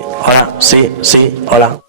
Hola, sí, sí, hola.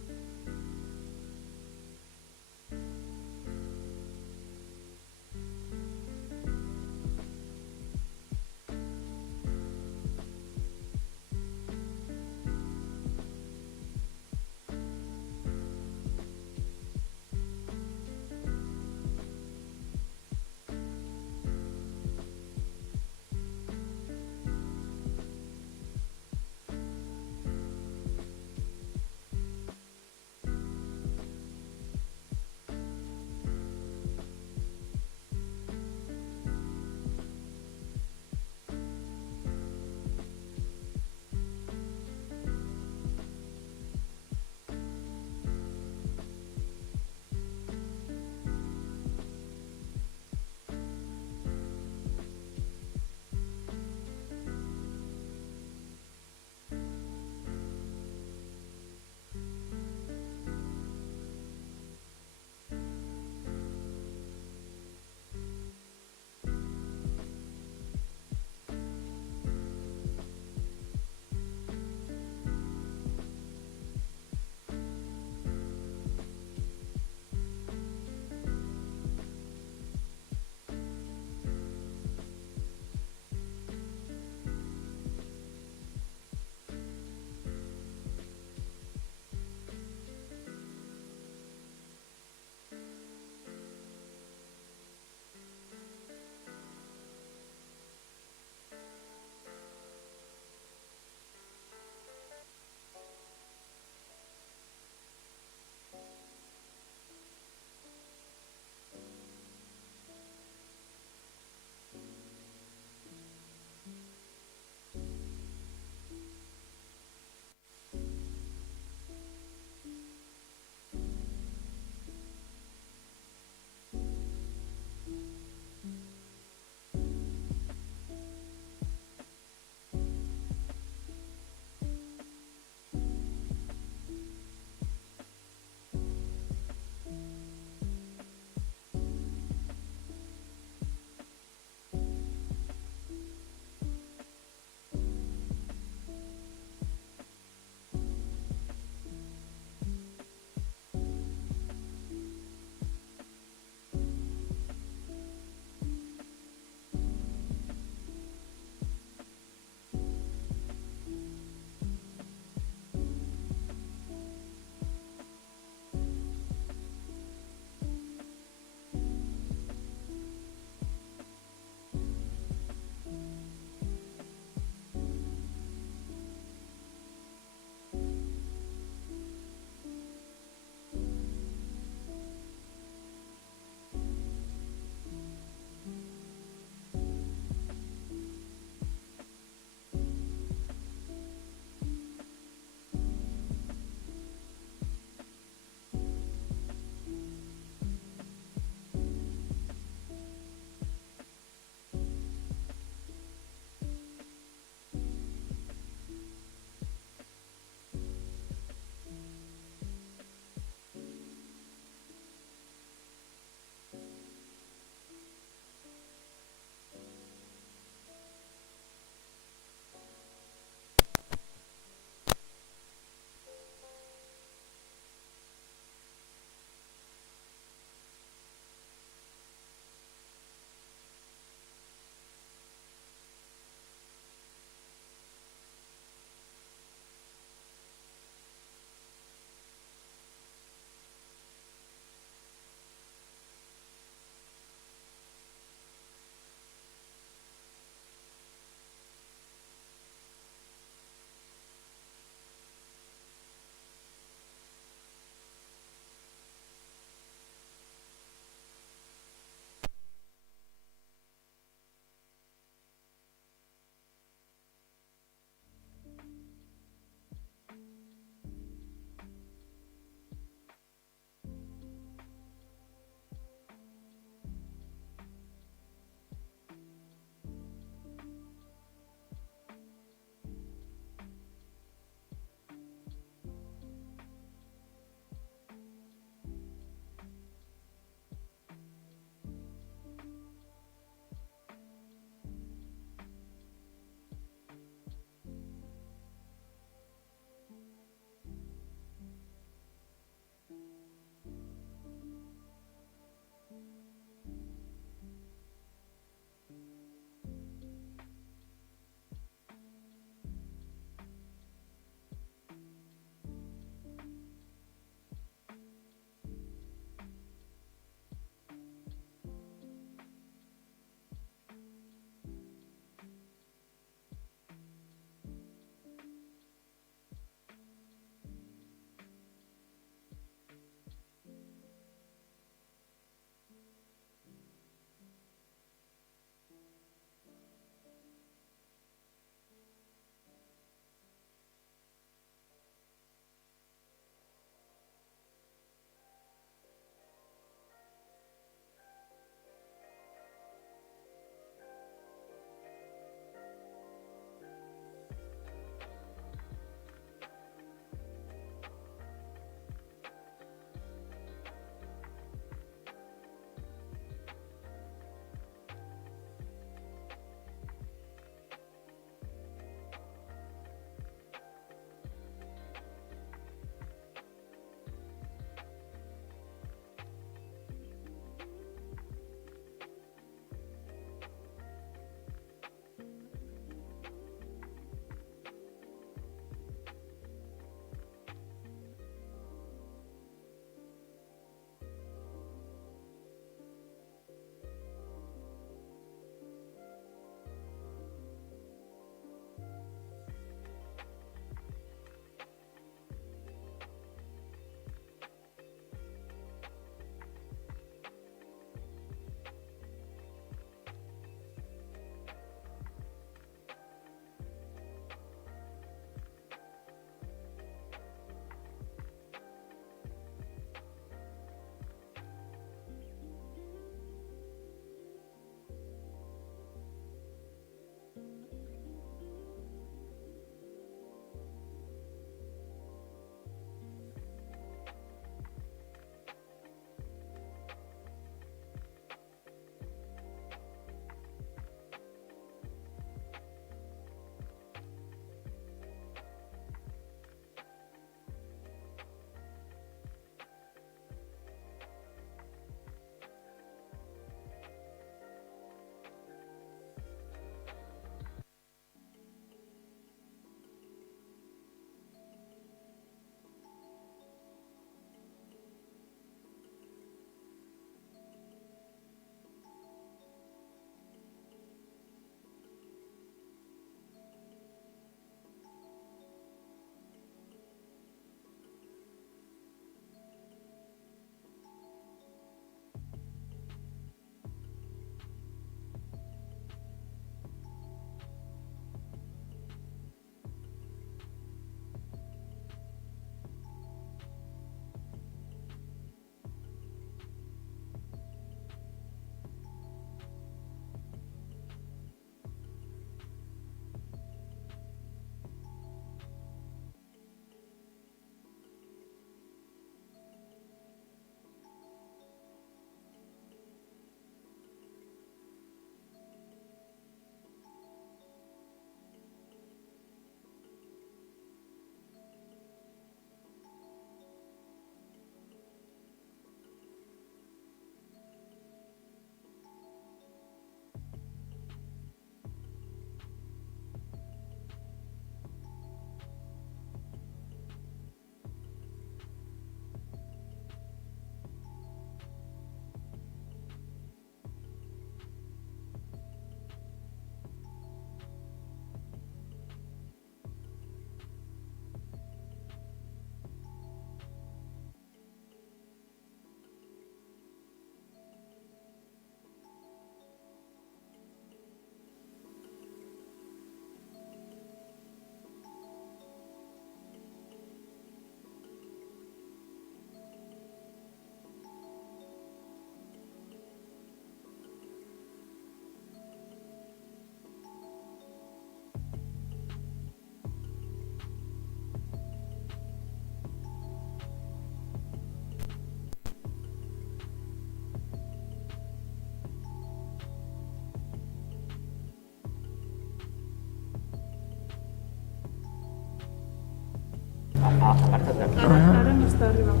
Ara no està arribant.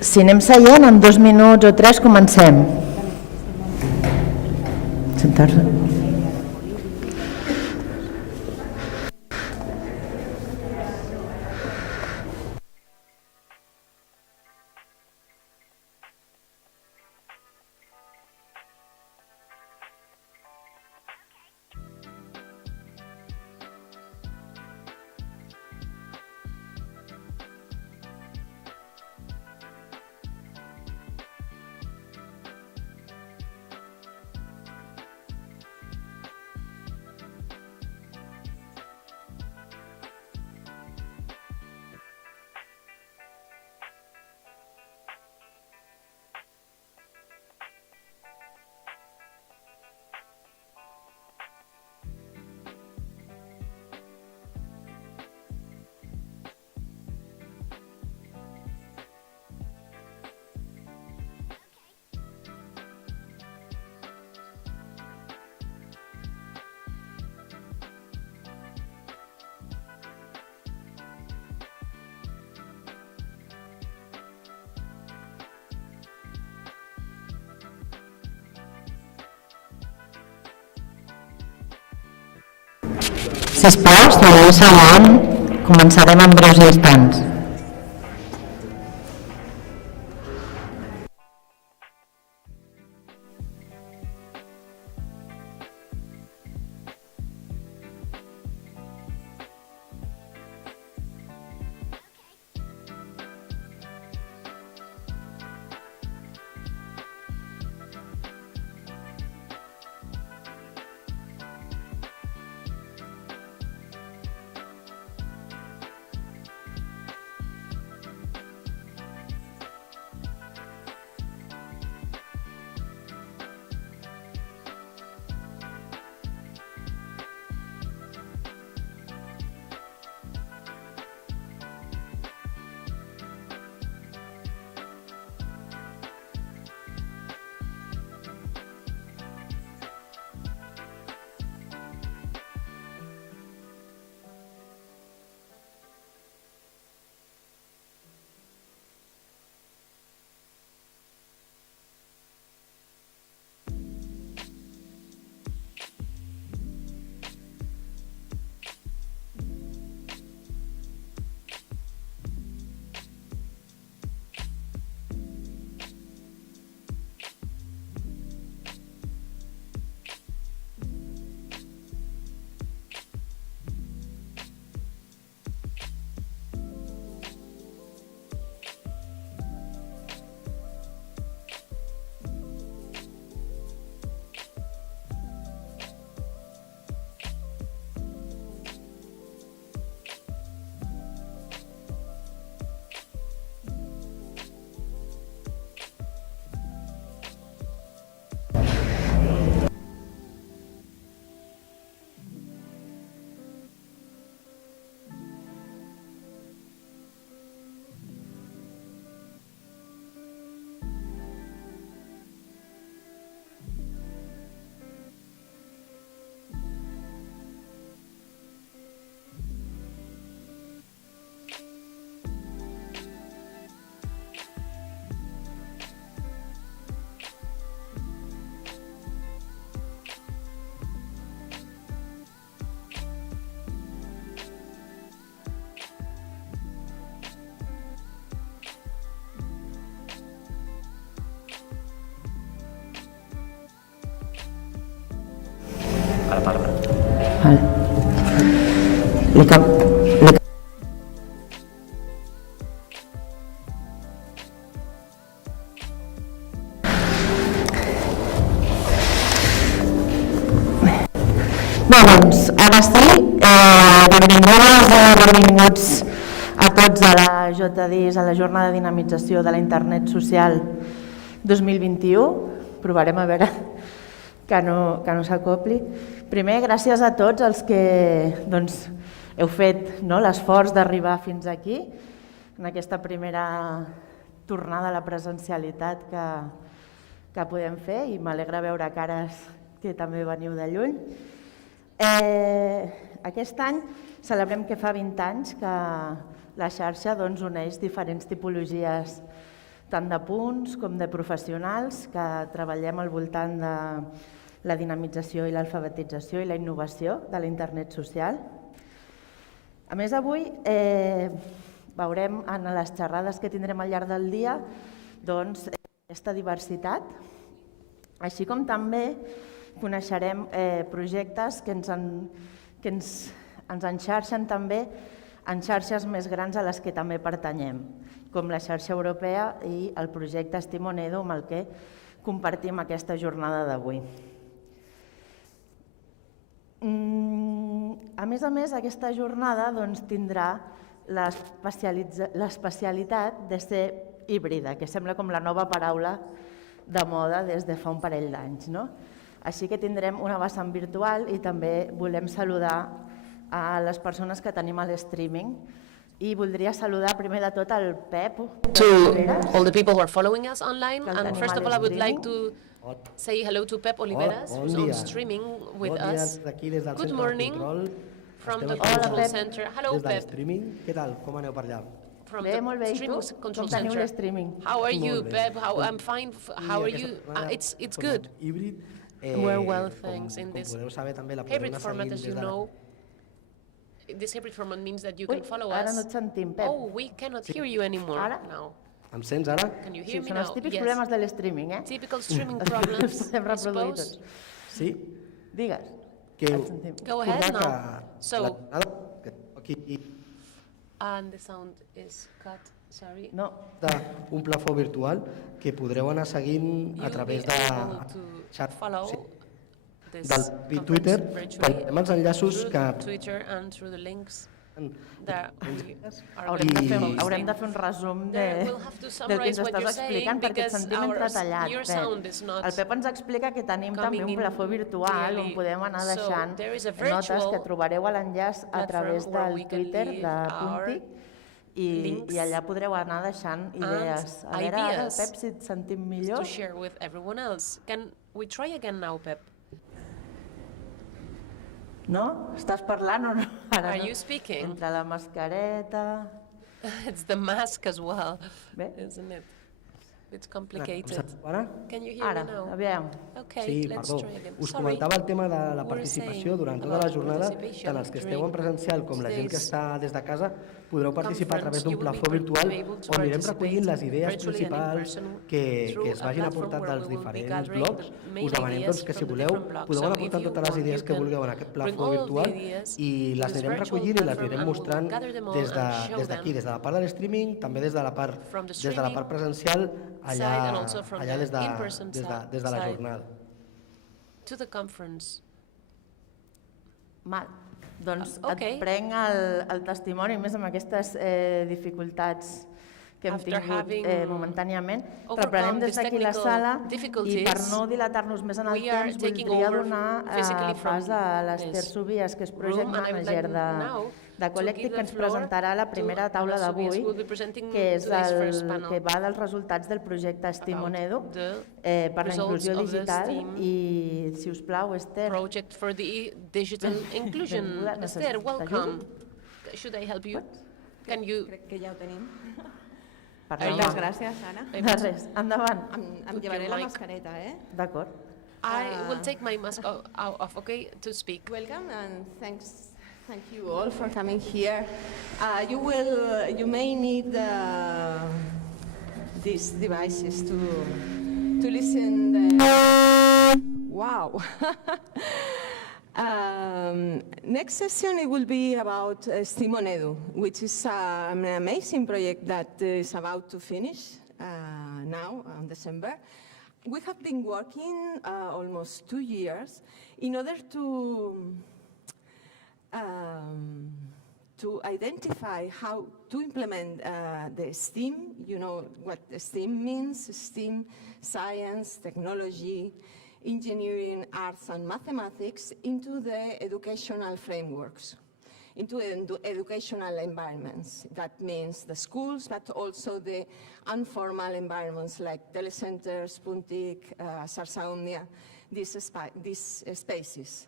Si anem seient, en 2 minuts o 3 comencem. Sentar-se. Sisplau, si un segon, començarem en breus instants. Ara parla. Vale. Bé, doncs, ara sí, benvingudes i benvinguts a tots a la JDIS, a la Jornada de Dinamització de la Internet Social 2021. Provarem a veure que no s'acopli. Primer, gràcies a tots els que heu fet l'esforç d'arribar fins aquí, en aquesta primera tornada a la presencialitat que podem fer, i m'alegra veure cares que també veniu de lluny. Aquest any celebrem que fa 20 anys que la xarxa uneix diferents tipologies tant de punts com de professionals que treballem al voltant de la dinamització i l'alfabetització i la innovació de l'internet social. A més, avui veurem en les xerrades que tindrem al llarg del dia aquesta diversitat, així com també coneixerem projectes que ens enxarxen també en xarxes més grans a les que també pertanyem, com la xarxa europea i el projecte STEAMonEdu amb el que compartim aquesta jornada d'avui. A més, aquesta jornada tindrà l'especialitat de ser híbrida, que sembla com la nova paraula de moda des de fa un parell d'anys. Així que tindrem una vessant virtual i també volem saludar a les persones que tenim a l'streaming. I voldria saludar primer de tot el Pep. To all the people who are following us online, and first of all I would like to say hello to Pep Oliveras, who's on streaming with us. Good morning from the control center. Hello Pep. Què tal? Com aneu per allà? From Bé, molt bé. the streaming control Com teniu center. l'streaming? How are you, Pep? I'm fine. How are you? It's good. We're well, thanks. In this hybrid format, as you know, this hybrid format means that you can follow Ara no us. et sentim, Pep. Oh, we cannot hear you anymore Ara? now. Em sents ara? Can you Sí, hear me són now? els típics Yes. problemes de l'streaming, Typical streaming problems, Podem I reproduir suppose. tots. Sí? Digues. Que Et sentim. Go ahead now. So, And the sound is cut, sorry. No, un plafó virtual que podreu anar seguint a You'll través be de able to xat, follow this del Twitter, conference quan virtually fem els enllaços through que Twitter and through the links that we are haurem going de to fer, post haurem in. de fer un resum We'll have to del que summarize ens what estàs you're saying explicant perquè et because sentim entretallat. your sound is not El Pep ens explica que tenim també coming un plafó in virtual on clearly. podem anar So deixant there is a notes virtual que trobareu a l'enllaç a través platform where del we can Twitter leave de our Puntic links i allà podreu anar deixant idees. A veure, ara, ideas Pep, si et sentim to millor. share with everyone else. Can we try again now, Pep? No? Estàs parlant o no? Ara Are no. you speaking? Entre la mascareta... It's the mask as well, Bé, isn't it? It's complicated. Ara? Can you hear ara, me now? aviam. Okay, Sí, let's perdó. try again. Us Sorry. comentava el tema de la We're participació saying durant tota la about jornada, participation tant els que esteu en during presencial com la gent que today's està des de casa, podreu participar a través d'un conference. plafó You will be virtual able to on anirem participate recollint les idees virtually and in principals person que through es a vagin platform aportant where dels we will be diferents gathering blocs. the main Us demanem ideas que si from the voleu different blocs. podeu So anar if aportant you totes les want, idees you que can vulgueu en aquest bring plafó all of the virtual ideas i to les this anirem virtual recollint i les platform anirem and we will mostrant gather them all des and show d'aquí, them des de la part de l'streaming, també des de la part from the presencial, side and also from allà the des de in-person la side. jornada. To the conference. Mal. Doncs Okay. et prenc el testimoni, més amb aquestes dificultats que hem After tingut having momentàniament. overcome Reprenem des these d'aquí la technical sala i difficulties, per no dilatar-nos més en el we are temps taking voldria over donar physically from pas a l'Ester this Subias, que és room, project and I would manager like now de to Collective, give que the ens floor presentarà la primera to taula Anna Subias, d'avui, who will be presenting que és today's first panel que va dels resultats del projecte STEAMonEdu the per la results inclusió of the digital. STEAM I, si us plau, Esther, project for the digital inclusion. Benvinguda, Esther, necessites welcome. Should I help you? Can you? Crec que ja ho tenim. parla Moltes mà. gràcies, Anna. De res, endavant. Em Put llevaré your la mic. mascareta, D'acord. I will take my mask off, okay, to speak. Welcome and thank you all for coming here. You may need these devices to listen. Wow. Next session it will be about STEAMonEdu, which is an amazing project that is about to finish now in December. We have been working almost 2 years in order to identify how to implement the STEAM. You know what STEAM means: STEAM, science, technology, engineering, arts, and mathematics into the educational frameworks, into educational environments. That means the schools, but also the informal environments like telecenters, Puntic, Sarsaundia, these spaces.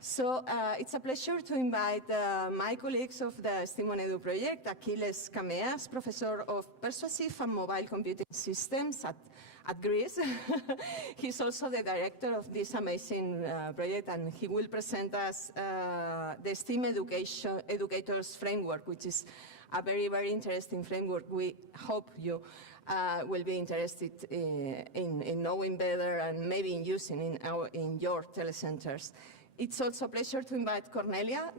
So it's a pleasure to invite my colleagues of the STEAMonEdu project, Achilles Kameas, Professor of Persuasive and Mobile Computing Systems at Greece. He's also the director of this amazing project, and he will present us the STEAM Educators Framework, which is a very, very interesting framework. We hope you will be interested in knowing better and maybe in using in your telecenters. It's also a pleasure to invite Cornelia,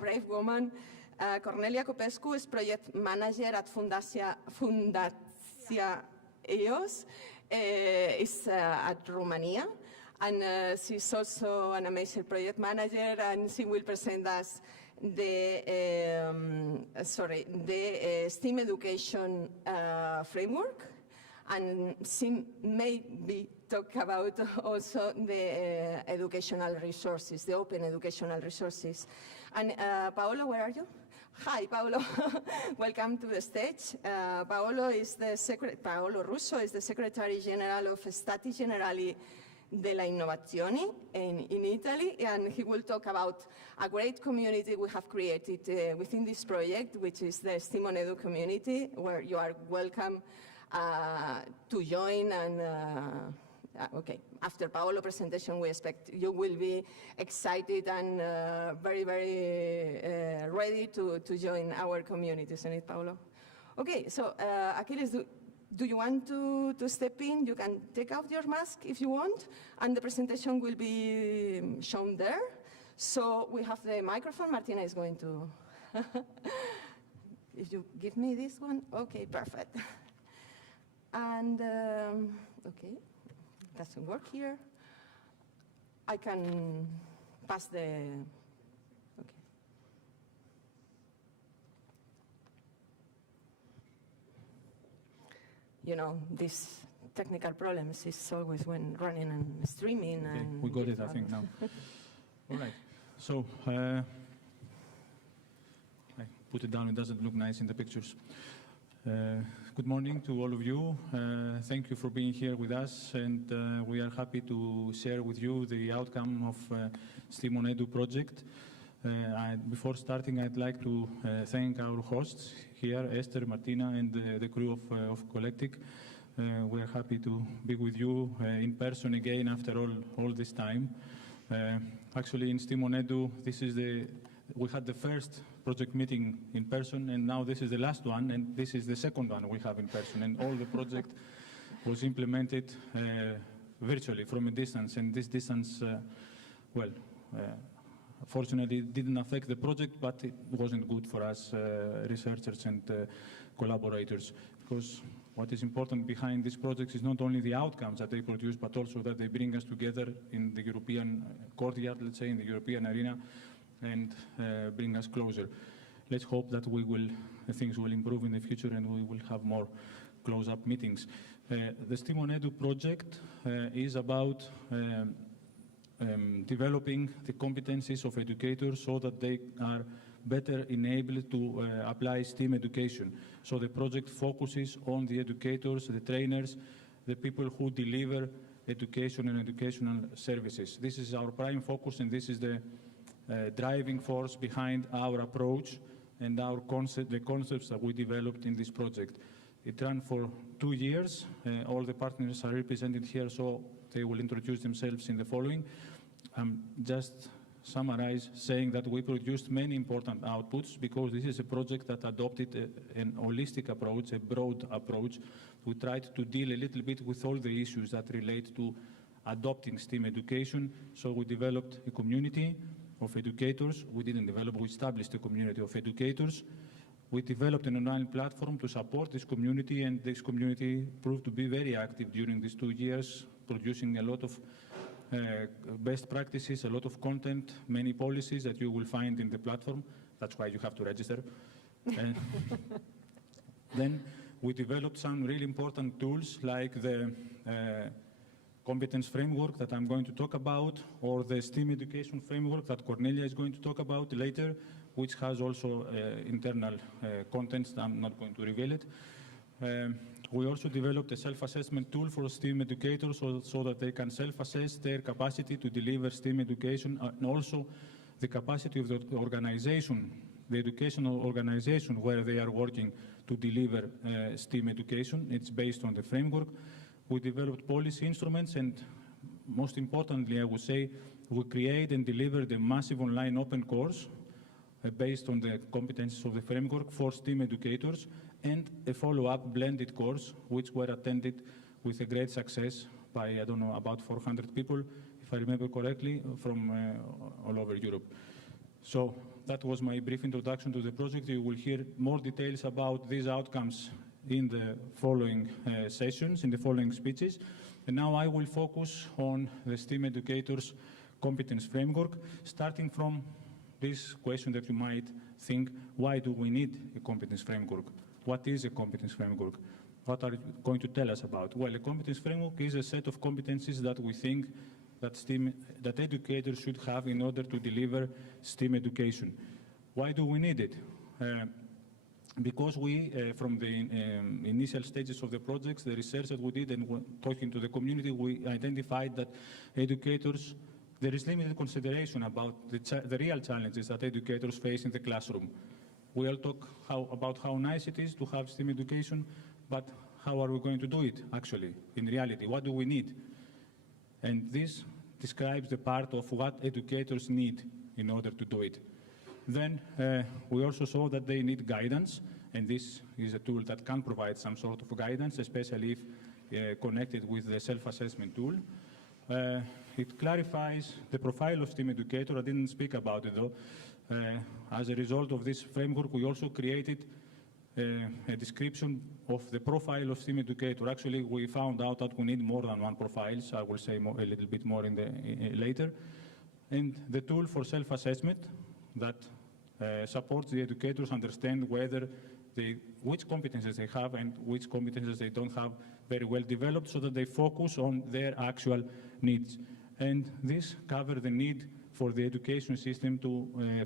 brave woman. Cornelia Copescu is project manager at Fundația EOS, is at Romania, and she's also an amazing project manager, and she will present us the STEAM education framework, and she maybe talk about also the educational resources, the open educational resources. And Paolo, where are you? Hi, Paolo. Welcome to the stage. Paolo Russo is the Secretary General of Stati Generali della Innovazione in Italy, and he will talk about a great community we have created within this project, which is the STEAMonEdu community, where you are welcome to join. And okay, after Paolo's presentation, we expect you will be excited and very, very ready to join our community, isn't it, Paolo? Okay, so Achilles, do you want to step in? You can take out your mask if you want, and the presentation will be shown there. So we have the microphone. Martina is going to, if you give me this one, okay, perfect. And, okay, doesn't work here. I can pass the, okay. You know, these technical problems is always when running and streaming. Okay, and we got it, I think, now. All right. So, I put it down, it doesn't look nice in the pictures. Good morning to all of you. Thank you for being here with us, and we are happy to share with you the outcome of STEAMonEdu project. Before starting, I'd like to thank our hosts here, Esther, Martina, and the crew of Collectic. We are happy to be with you in person again after all this time. Actually, in STEAMonEdu, we had the first project meeting in person, and now this is the last one, and this is the second one we have in person, and all the project was implemented virtually from a distance, and this distance, fortunately, it didn't affect the project, but it wasn't good for us researchers and collaborators, because what is important behind these projects is not only the outcomes that they produce, but also that they bring us together in the European courtyard, let's say, in the European arena, and bring us closer. Let's hope that things will improve in the future and we will have more close-up meetings. The STEAMonEdu project is about developing the competencies of educators so that they are better enabled to apply STEAM education. So the project focuses on the educators, the trainers, the people who deliver education and educational services. This is our prime focus, and this is the driving force behind our approach and the concepts that we developed in this project. It ran for 2 years. All the partners are represented here, so they will introduce themselves in the following. Just summarize saying that we produced many important outputs because this is a project that adopted an holistic approach, a broad approach. We tried to deal a little bit with all the issues that relate to adopting STEAM education. So we developed a community of educators. We established a community of educators. We developed an online platform to support this community, and this community proved to be very active during these 2 years, producing a lot of best practices, a lot of content, many policies that you will find in the platform. That's why you have to register. Then we developed some really important tools like the competence framework that I'm going to talk about, or the STEAM education framework that Cornelia is going to talk about later, which has also internal contents. I'm not going to reveal it. we also developed a self-assessment tool for STEAM educators so that they can self-assess their capacity to deliver STEAM education, and also the capacity of the organization, the educational organization where they are working to deliver STEAM education. It's based on the framework. We developed policy instruments, and most importantly, I would say, we create and deliver the massive online open course based on the competencies of the framework for STEAM educators, and a follow-up blended course, which were attended with a great success by, I don't know, about 400 people, if I remember correctly, from all over Europe. So that was my brief introduction to the project. You will hear more details about these outcomes in the following sessions, in the following speeches. And now I will focus on the STEAM educators competence framework, starting from this question that you might think, why do we need a competence framework? What is a competence framework? What are you going to tell us about? Well, a competence framework is a set of competencies that we think that educators should have in order to deliver STEAM education. Why do we need it? Because we, from the initial stages of the projects, the research that we did, and talking to the community, we identified that educators, there is limited consideration about the real challenges that educators face in the classroom. We all talk about how nice it is to have STEAM education, but how are we going to do it, actually, in reality? What do we need? And this describes the part of what educators need in order to do it. Then we also saw that they need guidance, and this is a tool that can provide some sort of guidance, especially if connected with the self-assessment tool. It clarifies the profile of STEAM educator. I didn't speak about it, though. As a result of this framework, we also created a description of the profile of STEAM educator. Actually, we found out that we need more than one profile, so I will say a little bit more later. And the tool for self-assessment that supports the educators understand which competences they have and which competences they don't have very well developed, so that they focus on their actual needs. And this covers the need for the education system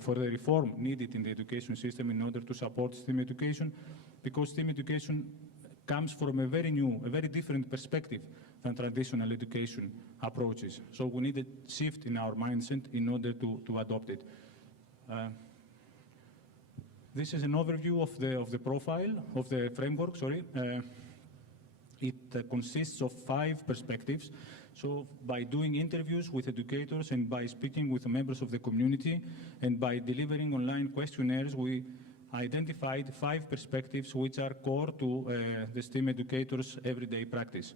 for the reform needed in the education system in order to support STEAM education, because STEAM education comes from a very different perspective than traditional education approaches. So we need a shift in our mindset in order to adopt it. This is an overview of the profile, of the framework, sorry. It consists of 5 perspectives. So by doing interviews with educators and by speaking with members of the community and by delivering online questionnaires, we identified 5 perspectives which are core to the STEAM educators' everyday practice.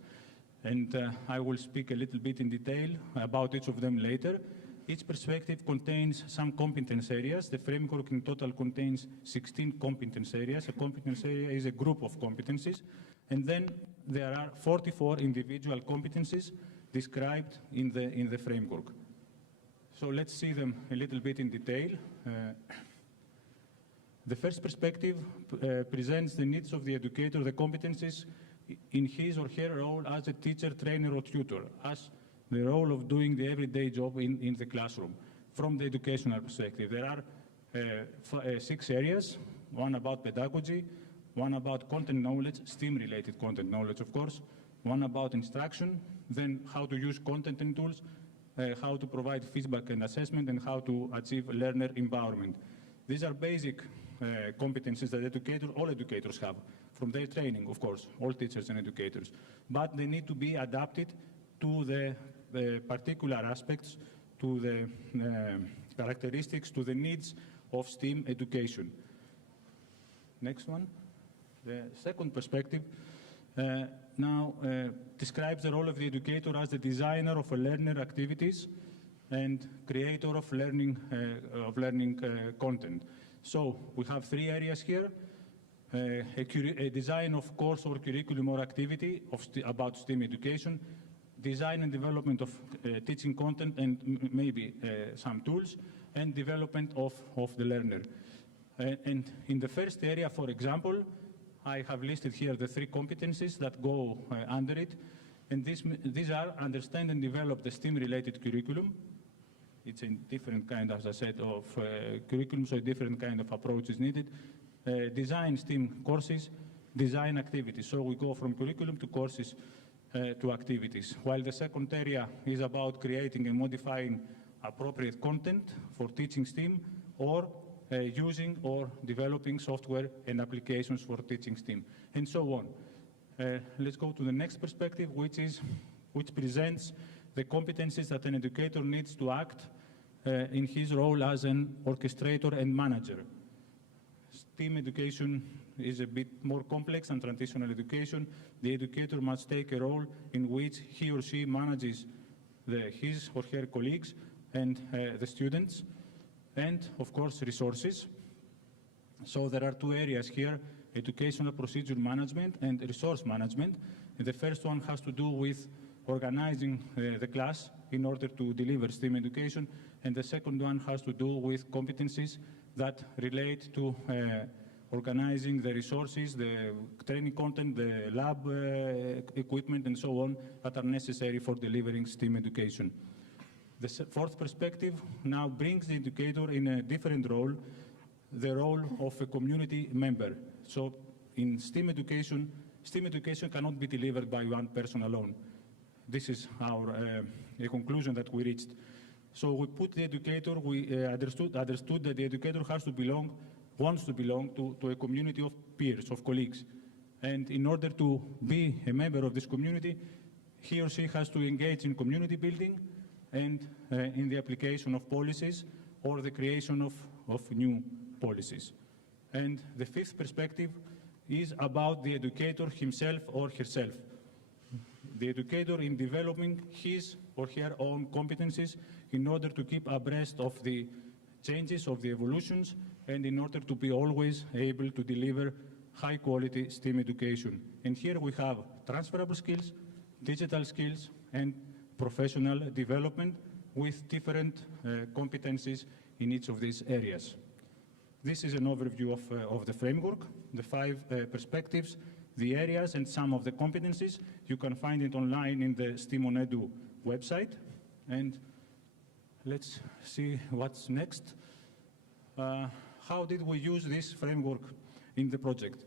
And I will speak a little bit in detail about each of them later. Each perspective contains some competence areas. The framework in total contains 16 competence areas. A competence area is a group of competencies. And then there are 44 individual competencies described in the framework. So let's see them a little bit in detail. The first perspective presents the needs of the educator, the competencies in his or her role as a teacher, trainer, or tutor, as the role of doing the everyday job in the classroom. From the educational perspective, there are 6 areas, one about pedagogy, one about content knowledge, STEAM-related content knowledge, of course, one about instruction, then how to use content and tools, how to provide feedback and assessment, and how to achieve learner empowerment. These are basic competencies that all educators have from their training, of course, all teachers and educators. But they need to be adapted to the particular aspects, to the characteristics, to the needs of STEAM education. Next one. The second perspective now describes the role of the educator as the designer of learner activities and creator of learning content. So we have 3 areas here. A design of course or curriculum or activity about STEAM education, design and development of teaching content and maybe some tools, and development of the learner. And in the first area, for example, I have listed here the 3 competencies that go under it, and these are understand and develop the STEAM-related curriculum. It's a different kind, as I said, of curriculum, so a different kind of approach is needed. Design STEAM courses, design activities. So we go from curriculum to courses to activities. While the second area is about creating and modifying appropriate content for teaching STEAM, or using or developing software and applications for teaching STEAM, and so on. Let's go to the next perspective, which presents the competencies that an educator needs to act in his role as an orchestrator and manager. STEAM education is a bit more complex than traditional education. The educator must take a role in which he or she manages his or her colleagues and the students, and of course resources. So there are two areas here: educational procedure management and resource management. And the first one has to do with organizing the class in order to deliver STEAM education, and the second one has to do with competencies that relate to organizing the resources, the training content, the lab equipment, and so on that are necessary for delivering STEAM education. The fourth perspective now brings the educator in a different role, the role of a community member. So in STEAM education cannot be delivered by one person alone. This is a conclusion that we reached. So we put the educator, we understood that the educator wants to belong to a community of peers, of colleagues. And in order to be a member of this community, he or she has to engage in community building and in the application of policies or the creation of new policies. And the fifth perspective is about the educator himself or herself. The educator in developing his or her own competencies in order to keep abreast of the changes, of the evolutions, and in order to be always able to deliver high-quality STEAM education. And here we have transferable skills, digital skills, and professional development with different competencies in each of these areas. This is an overview of the framework, the 5 perspectives, the areas, and some of the competencies. You can find it online in the STEAMonEdu website. And let's see what's next. How did we use this framework in the project?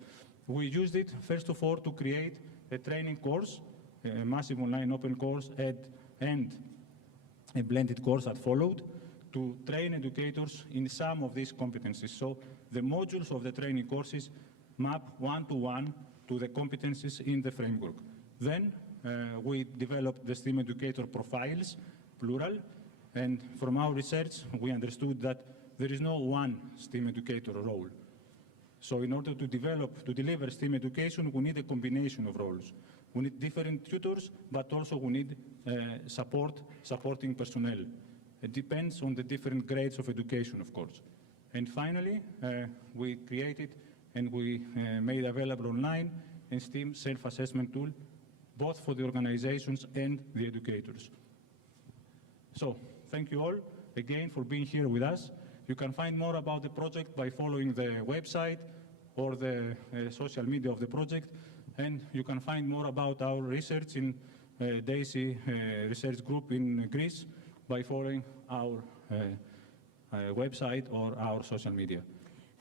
We used it, first of all, to create a training course, a massive online open course, and a blended course that followed, to train educators in some of these competencies. So the modules of the training courses map one-to-one to the competencies in the framework. Then we developed the STEAM educator profiles, plural, and from our research, we understood that there is no one STEAM educator role. So in order to deliver STEAM education, we need a combination of roles. We need different tutors, but also we need supporting personnel. It depends on the different grades of education, of course. And finally, we created and we made available online a STEAM self-assessment tool, both for the organizations and the educators. So, thank you all again for being here with us. You can find more about the project by following the website or the social media of the project, and you can find more about our research in DAISY research group in Greece by following our website or our social media.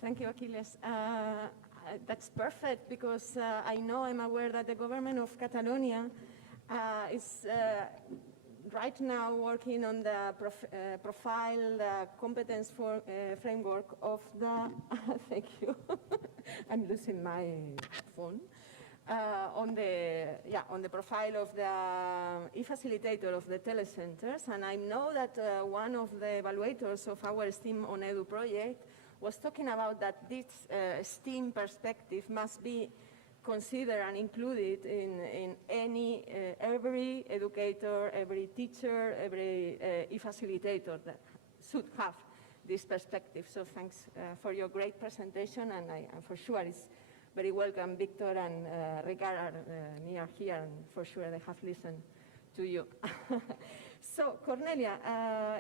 Thank you, Achilles. That's perfect, because I'm aware that the government of Catalonia is right now working on the profile, the competence framework of the, thank you, I'm losing my phone, on the profile of the e-facilitator of the telecenters. And I know that one of the evaluators of our STEAMonEdu project was talking about that this STEAM perspective must be considered and included in every educator, every teacher, every e-facilitator that should have this perspective. So thanks for your great presentation, and for sure it's very welcome. Victor and Ricard are near here, and for sure they have listened to you. So Cornelia,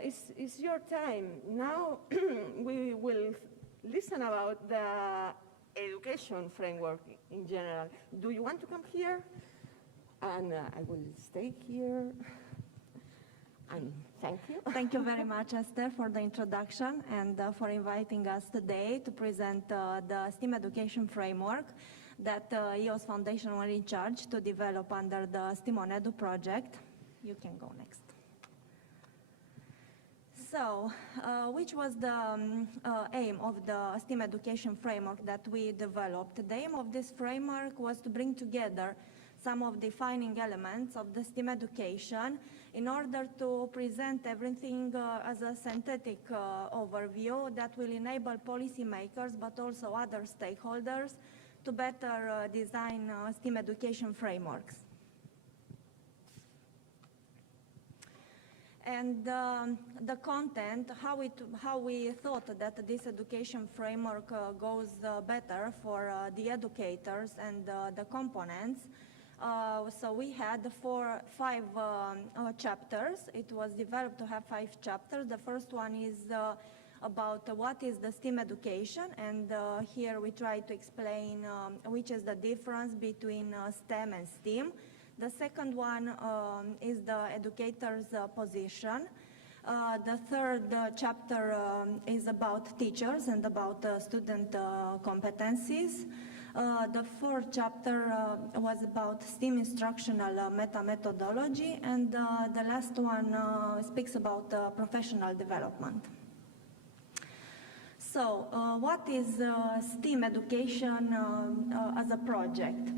it's your time. Now we will listen about the education framework in general. Do you want to come here? And I will stay here. And thank you. Thank you very much, Esther, for the introduction and for inviting us today to present the STEAM education framework. that EOS Foundation were in charge to develop under the STEAMonEdu project. You can go next. So, which was the aim of the STEAM education framework that we developed? The aim of this framework was to bring together some of defining elements of the STEAM education in order to present everything as a synthetic overview that will enable policymakers but also other stakeholders to better design STEAM education frameworks. And the content, how we thought that this education framework goes better for the educators and the components. So we had five chapters. It was developed to have 5 chapters. The first one is about what is the STEAM education, and here we try to explain which is the difference between STEM and STEAM. The second one is the educator's position. The third chapter is about teachers and about student competencies. The fourth chapter was about STEAM instructional meta-methodology, and the last one speaks about professional development. So, what is STEAM education as a project?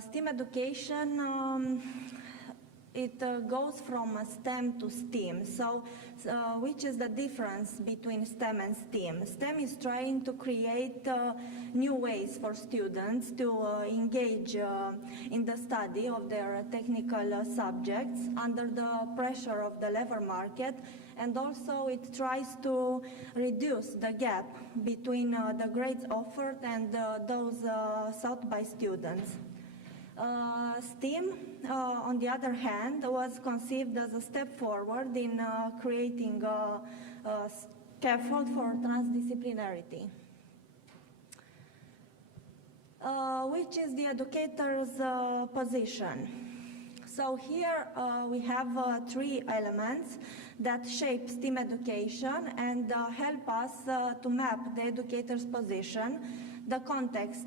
STEAM education, it goes from STEM to STEAM. So, which is the difference between STEM and STEAM? STEM is trying to create new ways for students to engage in the study of their technical subjects under the pressure of the labor market, and also it tries to reduce the gap between the grades offered and those sought by students. STEAM, on the other hand, was conceived as a step forward in creating a scaffold for transdisciplinarity. Which is the educator's position? So here we have 3 elements that shape STEAM education and help us to map the educator's position, the context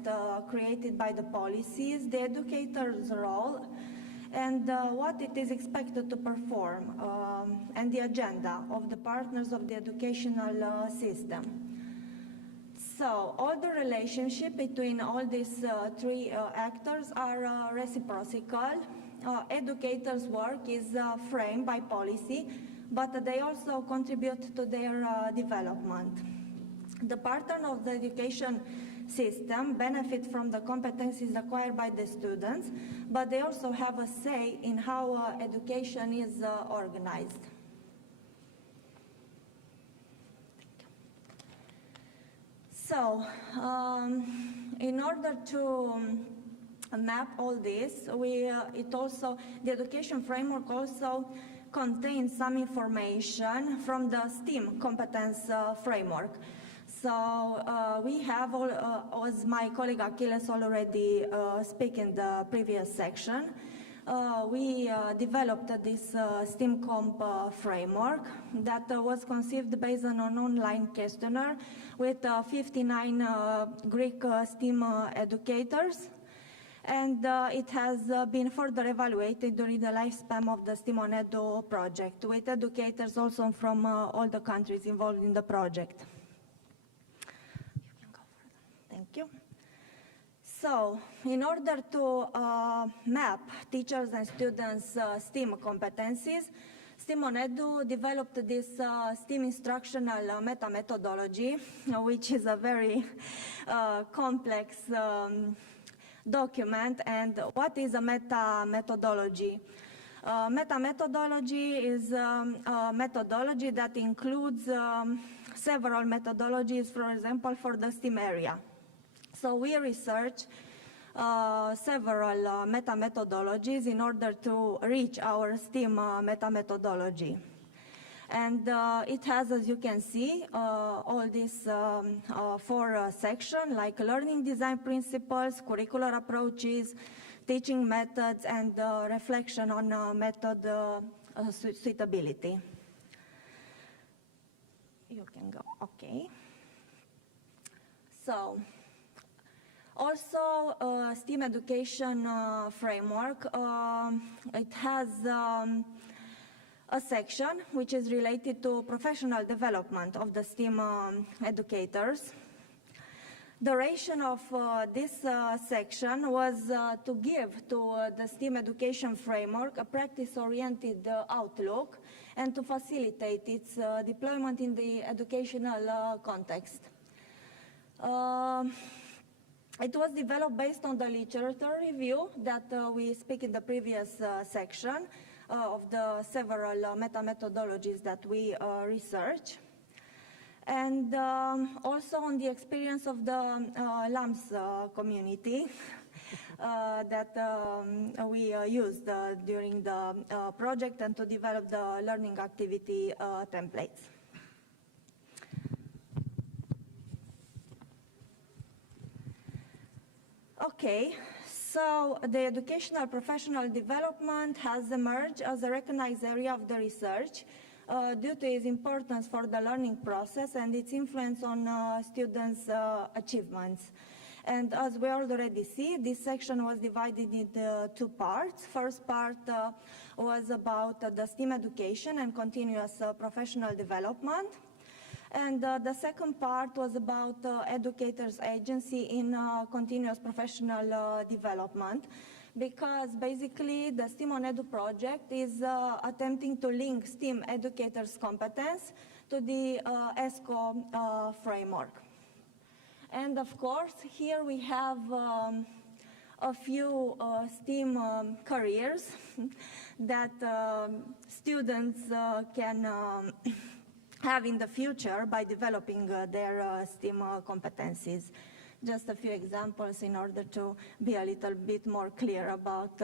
created by the policies, the educator's role, and what it is expected to perform, and the agenda of the partners of the educational system. So, all the relationship between all these 3 actors are reciprocal. Educators' work is framed by policy, but they also contribute to their development. The partner of the education system benefit from the competencies acquired by the students, but they also have a say in how education is organized. So, in order to map all this, the education framework also contains some information from the STEAM competence framework. So we have, as my colleague Achilles already spoke in the previous section, we developed this STEAM Comp framework that was conceived based on an online questionnaire with 59 Greek STEAM educators. And it has been further evaluated during the lifespan of the STEAMonEdu project, with educators also from all the countries involved in the project. You can go further. Thank you. So, in order to map teachers and students' STEAM competencies, STEAMonEdu developed this STEAM instructional meta-methodology, which is a very complex document. And what is a meta-methodology? Meta-methodology is a methodology that includes several methodologies, for example, for the STEAM area. So we research several meta-methodologies in order to reach our STEAM meta-methodology. And it has, as you can see, all these 4 sections, like learning design principles, curricular approaches, teaching methods, and reflection on method suitability. You can go, okay. So, Also, STEAM education framework, it has a section which is related to professional development of the STEAM educators. The ration of this section was to give to the STEAM education framework a practice-oriented outlook and to facilitate its deployment in the educational context. It was developed based on the literature review that we speak in the previous section of the several meta-methodologies that we research. And also on the experience of the LAMS community that we used during the project and to develop the learning activity templates. Okay, so the educational professional development has emerged as a recognized area of the research due to its importance for the learning process and its influence on students' achievements. And as we already see, this section was divided into two parts. First part was about the STEAM education and continuous professional development. And the second part was about educators' agency in continuous professional development, because basically the STEAMonEdu project is attempting to link STEAM educators' competence to the ESCO framework. And of course, here we have a few STEAM careers that students can have in the future by developing their STEAM competencies. Just a few examples in order to be a little bit more clear about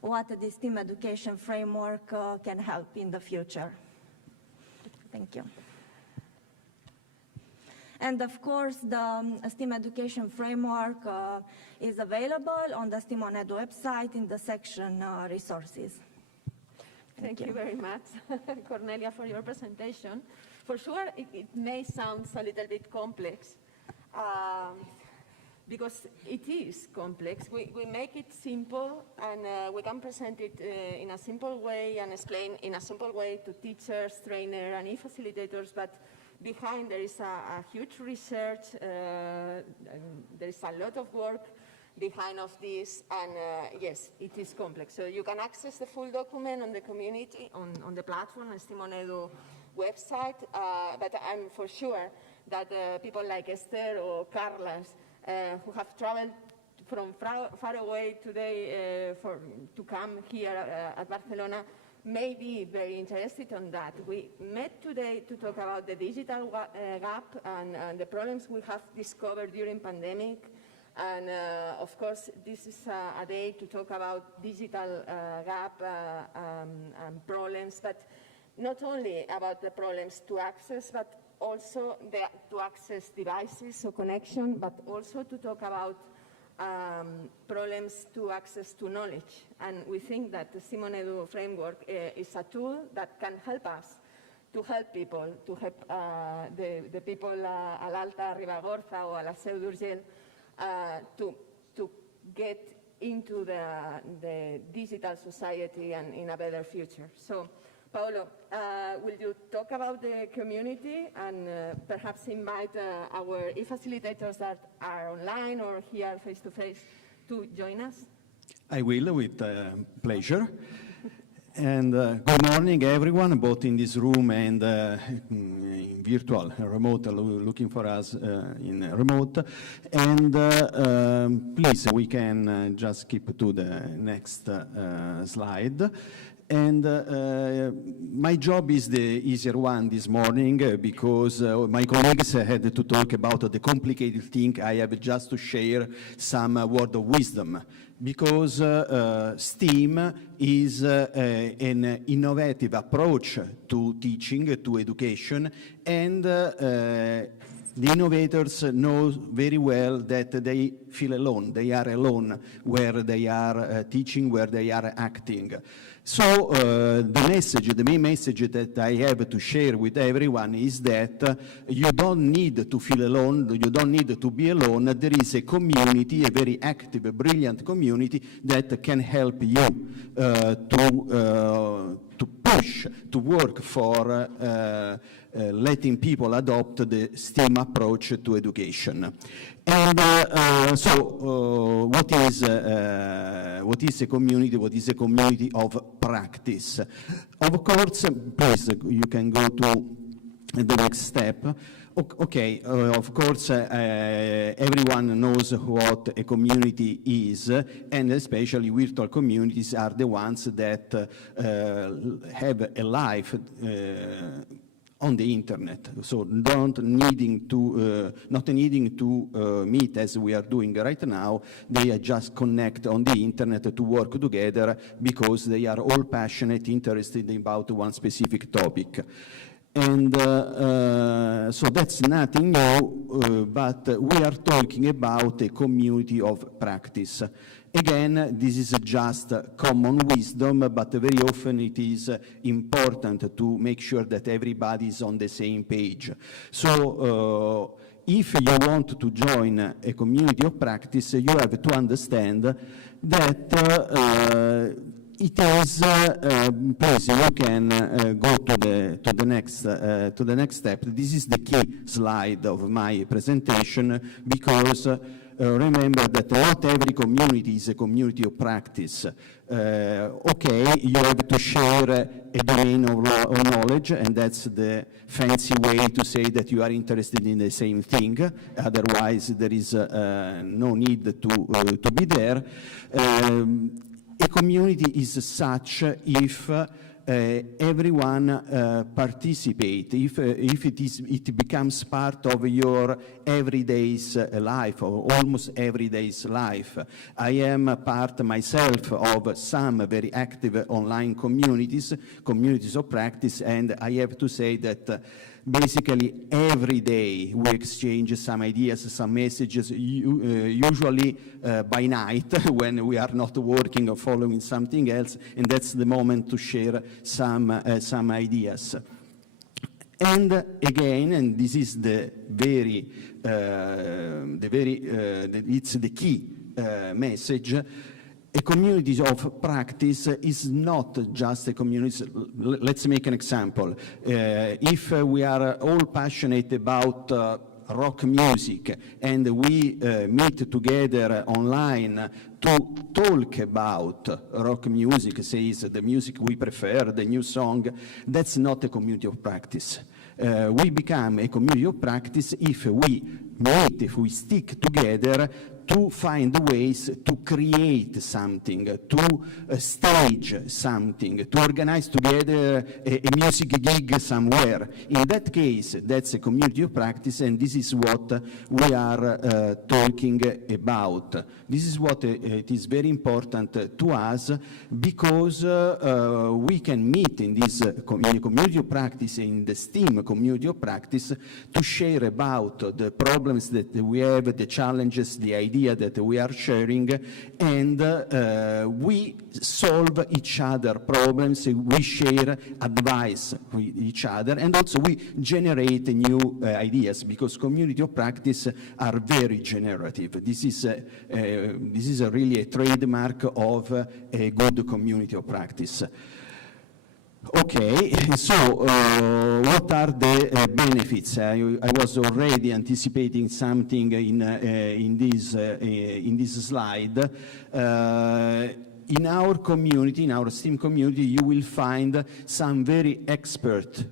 what the STEAM education framework can help in the future. Thank you. And of course, the STEAM education framework is available on the STEAMonEdu website in the section resources. Thank you very much, Cornelia, for your presentation. For sure, it may sound a little bit complex, because it is complex. We make it simple, and we can present it in a simple way and explain in a simple way to teachers, trainers, and e-facilitators, but behind there is a huge research, there is a lot of work behind of this, and yes, it is complex. So you can access the full document on the community, on the platform, on STEAMonEdu website, but I'm for sure that people like Esther or Carlos, who have traveled from far away today to come here at Barcelona, may be very interested on that. We met today to talk about the digital gap and the problems we have discovered during pandemic. And of course, this is a day to talk about digital gap and problems, but not only about the problems to access, but also to access devices or connection, but also to talk about problems to access to knowledge. And we think that the STEAMonEdu framework is a tool that can help us to help people, to help the people a l'Alta Ribagorza or a la Seu d'Urgell to get into the digital society and in a better future. So, Paolo, will you talk about the community and perhaps invite our e-facilitators that are online or here face-to-face to join us? I will, with pleasure. And good morning, everyone, both in this room and in virtual, remote, looking for us in remote. And please, we can just skip to the next slide. And my job is the easier one this morning because my colleagues had to talk about the complicated thing. I have just to share some word of wisdom. Because STEAM is an innovative approach to teaching, to education, and The innovators know very well that they feel alone. They are alone where they are teaching, where they are acting. So the main message that I have to share with everyone is that you don't need to feel alone, you don't need to be alone. There is a community, a very active, brilliant community that can help you to push, to work for letting people adopt the STEAM approach to education. And what is a community? What is a community of practice? Of course, please, you can go to the next step. Okay, of course, everyone knows what a community is, and especially virtual communities are the ones that have a life on the internet, so not needing to meet as we are doing right now. They just connect on the internet to work together because they are all passionate, interested about one specific topic. And so that's nothing new, but we are talking about a community of practice. Again, this is just common wisdom, but very often it is important to make sure that everybody is on the same page. So if you want to join a community of practice, you have to understand that it is, please, you can go to the next step. This is the key slide of my presentation, because remember that not every community is a community of practice. Okay, you have to share a domain of knowledge, and that's the fancy way to say that you are interested in the same thing. Otherwise, there is no need to be there. A community is such if everyone participate, if it becomes part of your everyday's life, or almost everyday's life. I am part myself of some very active online communities of practice, and I have to say that basically every day we exchange some ideas, some messages, usually by night when we are not working or following something else, and that's the moment to share some ideas. And again, and this is it's the key message. A community of practice is not just a community. Let's make an example. If we are all passionate about rock music and we meet together online to talk about rock music, says the music we prefer, the new song, that's not a community of practice. We become a community of practice if we meet, if we stick together to find ways to create something, to stage something, to organize together a music gig somewhere. In that case, that's a community of practice, and this is what we are talking about. This is what it is very important to us, because we can meet in this community of practice, in the STEAM community of practice, to share about the problems that we have, the challenges, the ideas that we are sharing, and we solve each other problems, we share advice with each other, and also we generate new ideas, because community of practice are very generative. This is really a trademark of a good community of practice. Okay, so what are the benefits? I was already anticipating something in this slide. In our community, in our STEAM community, you will find some very expert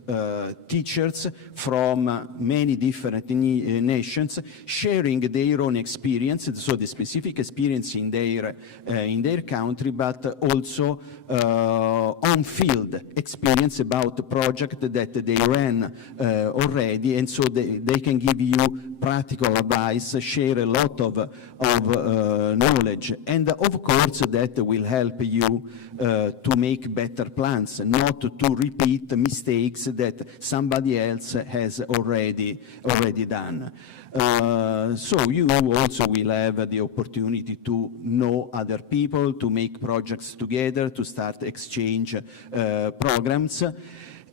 teachers from many different nations sharing their own experience, so the specific experience in their country, but also on-field experience about the project that they ran already, and so they can give you practical advice, share a lot of knowledge, and of course that will help you to make better plans, not to repeat mistakes that somebody else has already done. So you also will have the opportunity to know other people, to make projects together, to start exchange programs,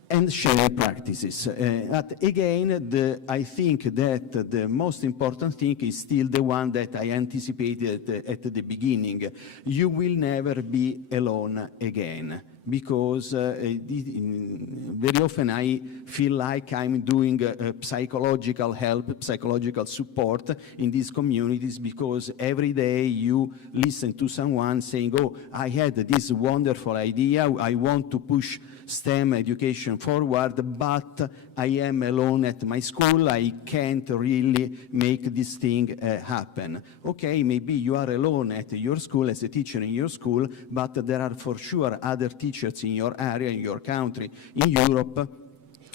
and share practices. But again, I think that the most important thing is still the one that I anticipated at the beginning. You will never be alone again, because very often I feel like I'm doing psychological help, psychological support in these communities, because every day you listen to someone saying, oh, I had this wonderful idea, I want to push STEM education forward, but I am alone at my school, I can't really make this thing happen. Okay, maybe you are alone at your school as a teacher in your school, but there are for sure other teachers in your area, in your country, in Europe,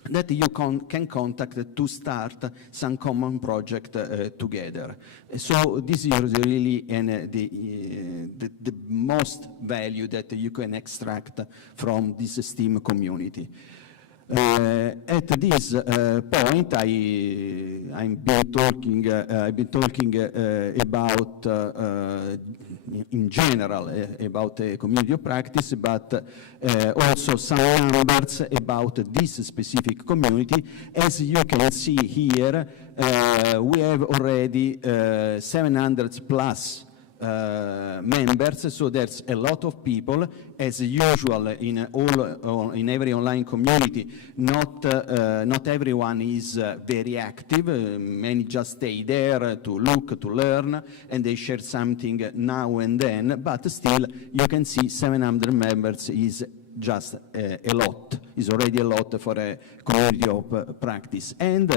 that you can contact to start some common project together. So this is really the most value that you can extract from this STEAM community. At this point, I've been talking about, in general, about a community of practice, but also some numbers about this specific community. As you can see here, we have already 700 plus members, so there's a lot of people. As usual in every online community, not everyone is very active. Many just stay there to look, to learn, and they share something now and then, but still you can see 700 members is just a lot, is already a lot for a community of practice. And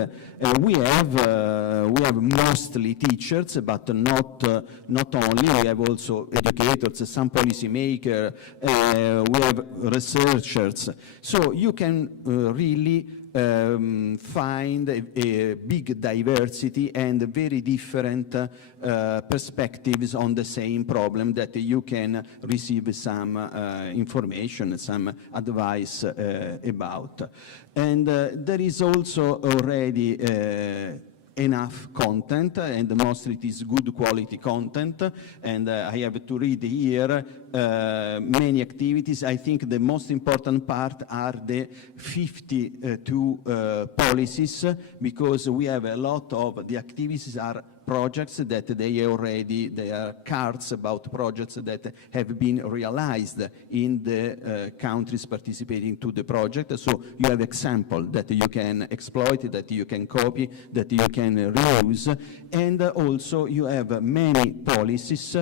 we have mostly teachers, but not only. We have also educators, some policymakers, we have researchers. So you can really find a big diversity and very different perspectives on the same problem, that you can receive some information, some advice about. And there is also already enough content, and mostly it is good quality content, and I have to read here many activities. I think the most important part are the 52 policies, because we have a lot of the activities are projects that they are cards about projects that have been realized in the countries participating to the project. So you have examples that you can exploit, that you can copy, that you can reuse, and also you have many policies,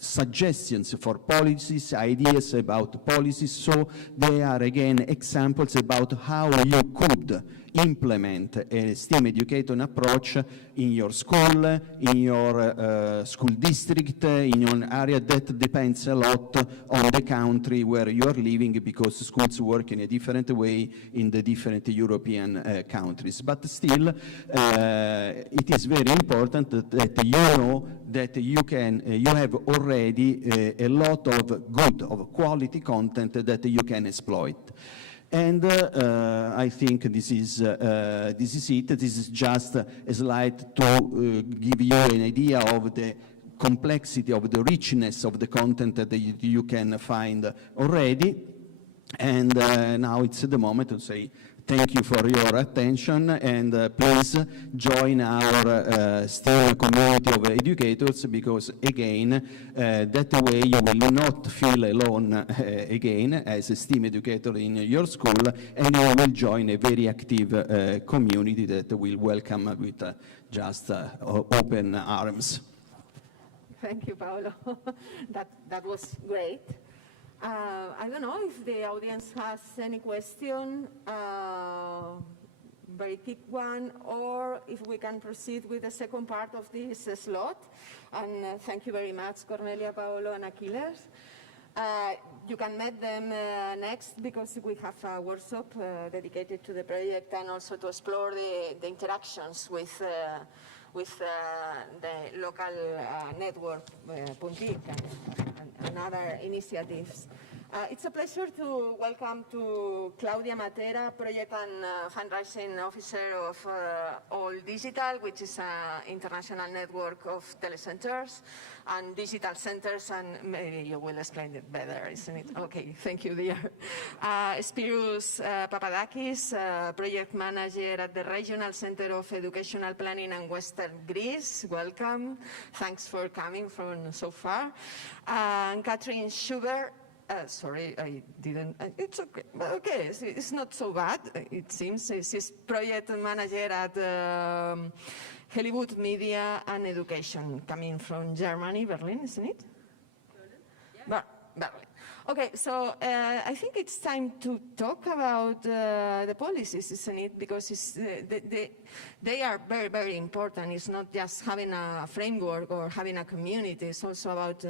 suggestions for policies, ideas about policies. So they are again examples about how you could implement a STEAM education approach in your school, in your school district, in your area. That depends a lot on the country where you are living, because schools work in a different way in the different European countries. But still, it is very important that you know that you have already a lot of good, of quality content that you can exploit. And I think this is it. This is just a slide to give you an idea of the complexity, of the richness of the content that you can find already. And now it's the moment to say thank you for your attention, and please join our STEAM community of educators, because again, that way you will not feel alone again as a STEAM educator in your school, and you will join a very active community that will welcome with just open arms. Thank you, Paolo. that was great. I don't know if the audience has any question, very quick one, or if we can proceed with the second part of this slot. And thank you very much, Cornelia, Paolo, and Achilles. You can meet them next, because we have a workshop dedicated to the project, and also to explore the interactions with with the local network, Puntic, and other initiatives. It's a pleasure to welcome to Claudia Matera, Project and Fundraising Officer of All Digital, which is an international network of telecenters and digital centers, and maybe you will explain it better, isn't it? Okay, thank you, dear. Spyros Papadakis, Project Manager at the Regional Center of Educational Planning in Western Greece. Welcome. Thanks for coming from so far. And Catherine Schubert, sorry, I didn't, it's okay, okay, it's not so bad, it seems. She's project manager at Hollywood Media and Education, coming from Germany, Berlin, isn't it? Berlin. Berlin. Okay, so I think it's time to talk about the policies, isn't it? Because it's, they are very, very important. It's not just having a framework or having a community, it's also about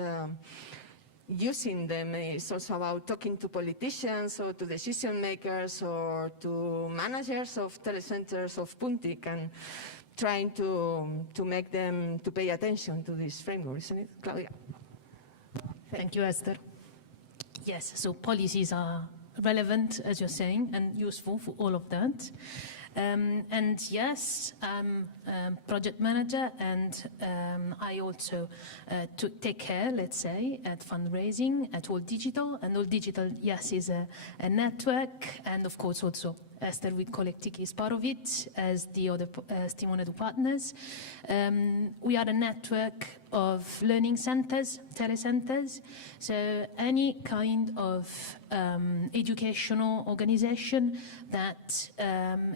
using them. Is also about talking to politicians or to decision makers or to managers of telecenters of Puntic and trying to make them to pay attention to this framework, isn't it, Claudia? Thank you, Esther. Yes, so policies are relevant, as you're saying, and useful for all of that. And yes, I'm project manager, and I also take care, let's say, at fundraising at All Digital. And All Digital, yes, is a network, and of course also Esther with Collectic is part of it, as the other STEAMonEdu partners. We are a network of learning centers, telecenters, so any kind of educational organization that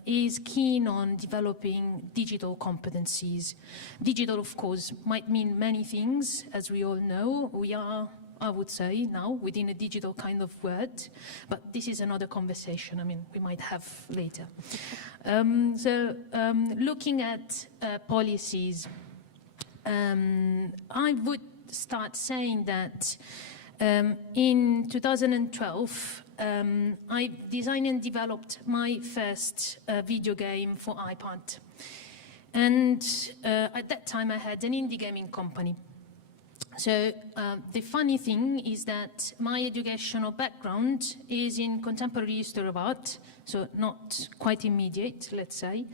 is keen on developing digital competencies. Digital, of course, might mean many things, as we all know. We are, I would say, now within a digital kind of word, but this is another conversation, I mean, we might have later. Looking at policies, I would start saying that in 2012, I designed and developed my first video game for iPad. And at that time I had an indie gaming company. So the funny thing is that my educational background is in contemporary history of art, so not quite immediate, let's say.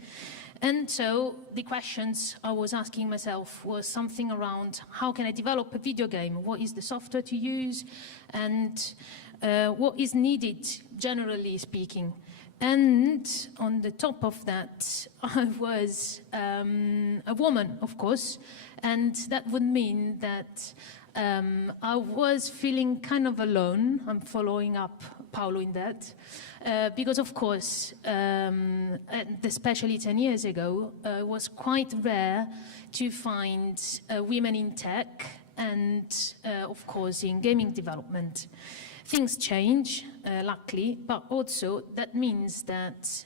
And so the questions I was asking myself was something around how can I develop a video game? What is the software to use? And what is needed, generally speaking? And on the top of that, I was a woman, of course, and that would mean that I was feeling kind of alone. I'm following up Paolo in that, because of course, especially 10 years ago, it was quite rare to find women in tech and, of course, in gaming development. Things change, luckily, but also that means that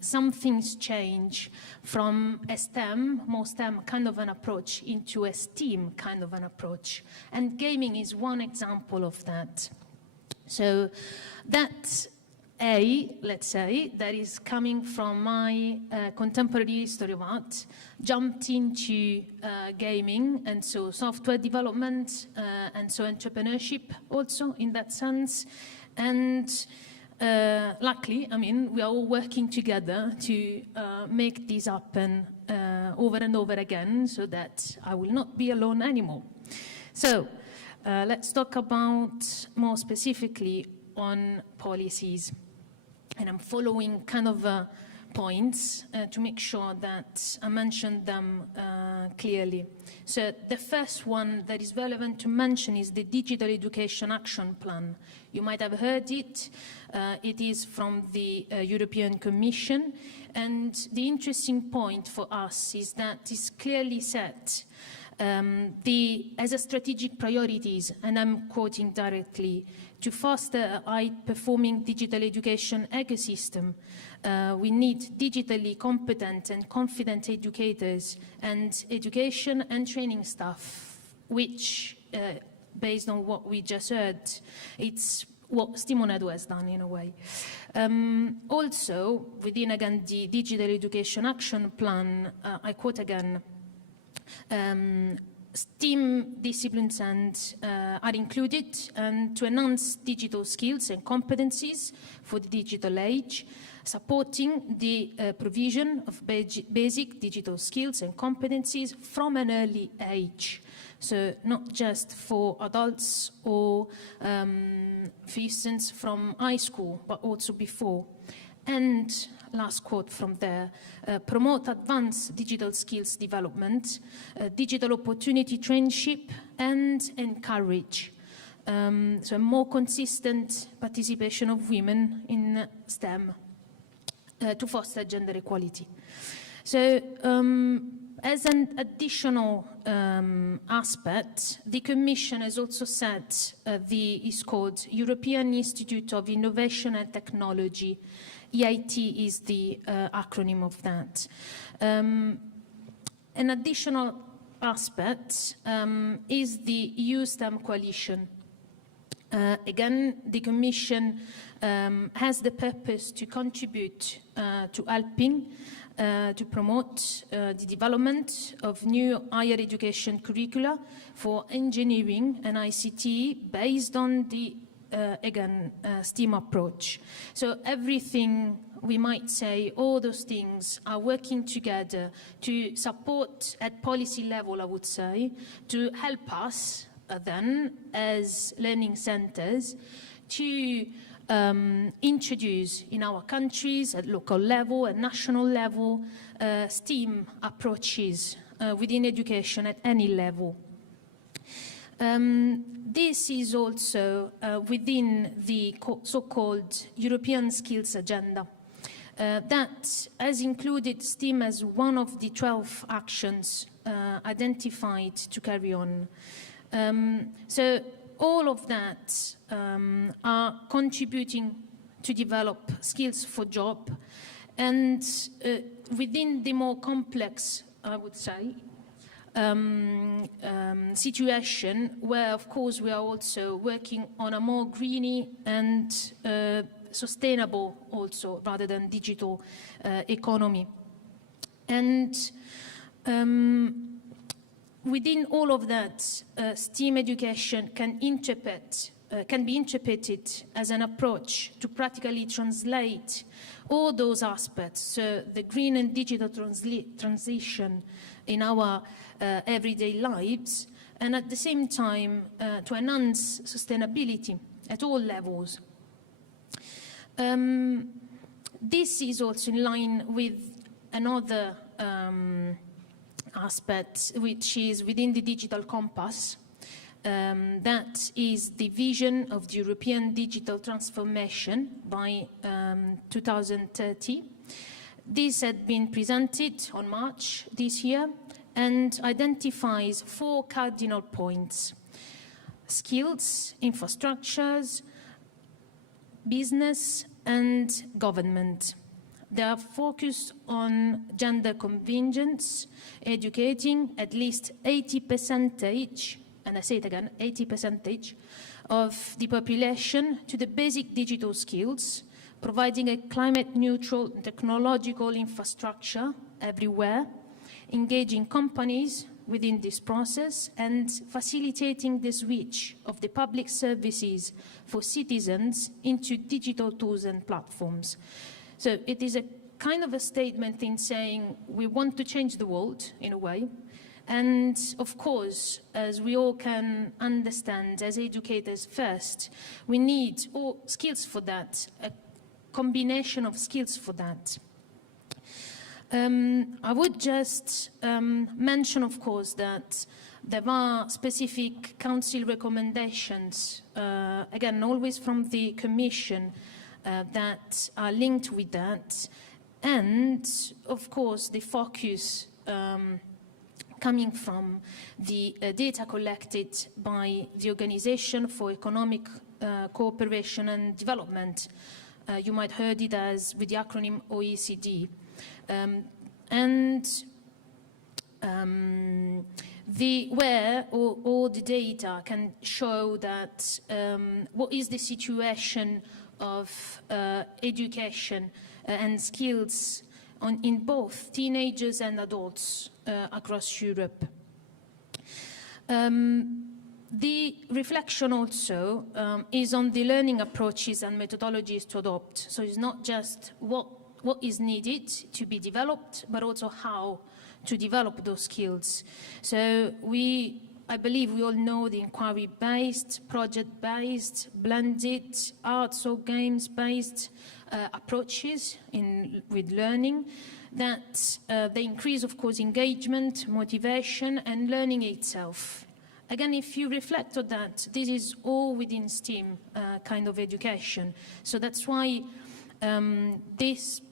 some things change from a STEM, more STEM kind of an approach, into a STEAM kind of an approach. And gaming is one example of that. So that let's say, that is coming from my contemporary history of art, jumped into gaming, and so software development, and so entrepreneurship also in that sense. And luckily, I mean, we are all working together to make this happen over and over again, so that I will not be alone anymore. So let's talk about more specifically on policies. And I'm following kind of points to make sure that I mention them clearly. So the first one that is relevant to mention is the Digital Education Action Plan. You might have heard it. It is from the European Commission. And the interesting point for us is that it's clearly set as a strategic priorities, and I'm quoting directly, to foster a high-performing digital education ecosystem. We need digitally competent and confident educators and education and training staff, which, based on what we just heard, it's what STEAMonEdu has done in a way. Also, within again the Digital Education Action Plan, I quote again, STEAM disciplines are included to enhance digital skills and competencies for the digital age, supporting the provision of basic digital skills and competencies from an early age. So not just for adults or, for instance, from high school, but also before. And last quote from there, promote advanced digital skills development, digital opportunity traineeship, and encourage so a more consistent participation of women in STEM to foster gender equality. So as an additional aspect, the Commission has also set is called European Institute of Innovation and Technology. EIT is the acronym of that. An additional aspect is the EU STEM Coalition. Again, the Commission has the purpose to contribute to helping to promote the development of new higher education curricula for engineering and ICT based on the, again, STEAM approach. So everything, we might say, all those things are working together to support at policy level, I would say, to help us then as learning centers to introduce in our countries at local level and national level STEAM approaches within education at any level. This is also within the so-called European Skills Agenda that has included STEAM as one of the 12 actions identified to carry on. So all of that are contributing to develop skills for job, and within the more complex, I would say, situation where, of course, we are also working on a more greeny and sustainable also, rather than digital economy. And within all of that, STEAM education can be interpreted as an approach to practically translate all those aspects, so the green and digital transition in our everyday lives, and at the same time to enhance sustainability at all levels. This is also in line with another aspect, which is within the digital compass. That is the vision of the European digital transformation by 2030. This had been presented on March this year and identifies 4 cardinal points: skills, infrastructures, business, and government. They are focused on gender convergence, educating at least 80%, and I say it again, 80% of the population to the basic digital skills, providing a climate-neutral technological infrastructure everywhere, engaging companies within this process, and facilitating the switch of the public services for citizens into digital tools and platforms. So it is a kind of a statement in saying we want to change the world in a way. And of course, as we all can understand as educators first, we need all skills for that, a combination of skills for that. I would just mention, of course, that there are specific council recommendations, again, always from the Commission, that are linked with that. And, of course, the focus coming from the data collected by the Organization for Economic Cooperation and Development. You might have heard it as with the acronym OECD. where all the data can show that what is the situation of education and skills in both teenagers and adults across Europe. The reflection also is on the learning approaches and methodologies to adopt. So it's not just what is needed to be developed, but also how to develop those skills. So I believe we all know the inquiry-based, project-based, blended, arts or games-based approaches with learning that they increase, of course, engagement, motivation, and learning itself. Again, if you reflect on that, this is all within STEAM kind of education. So that's why this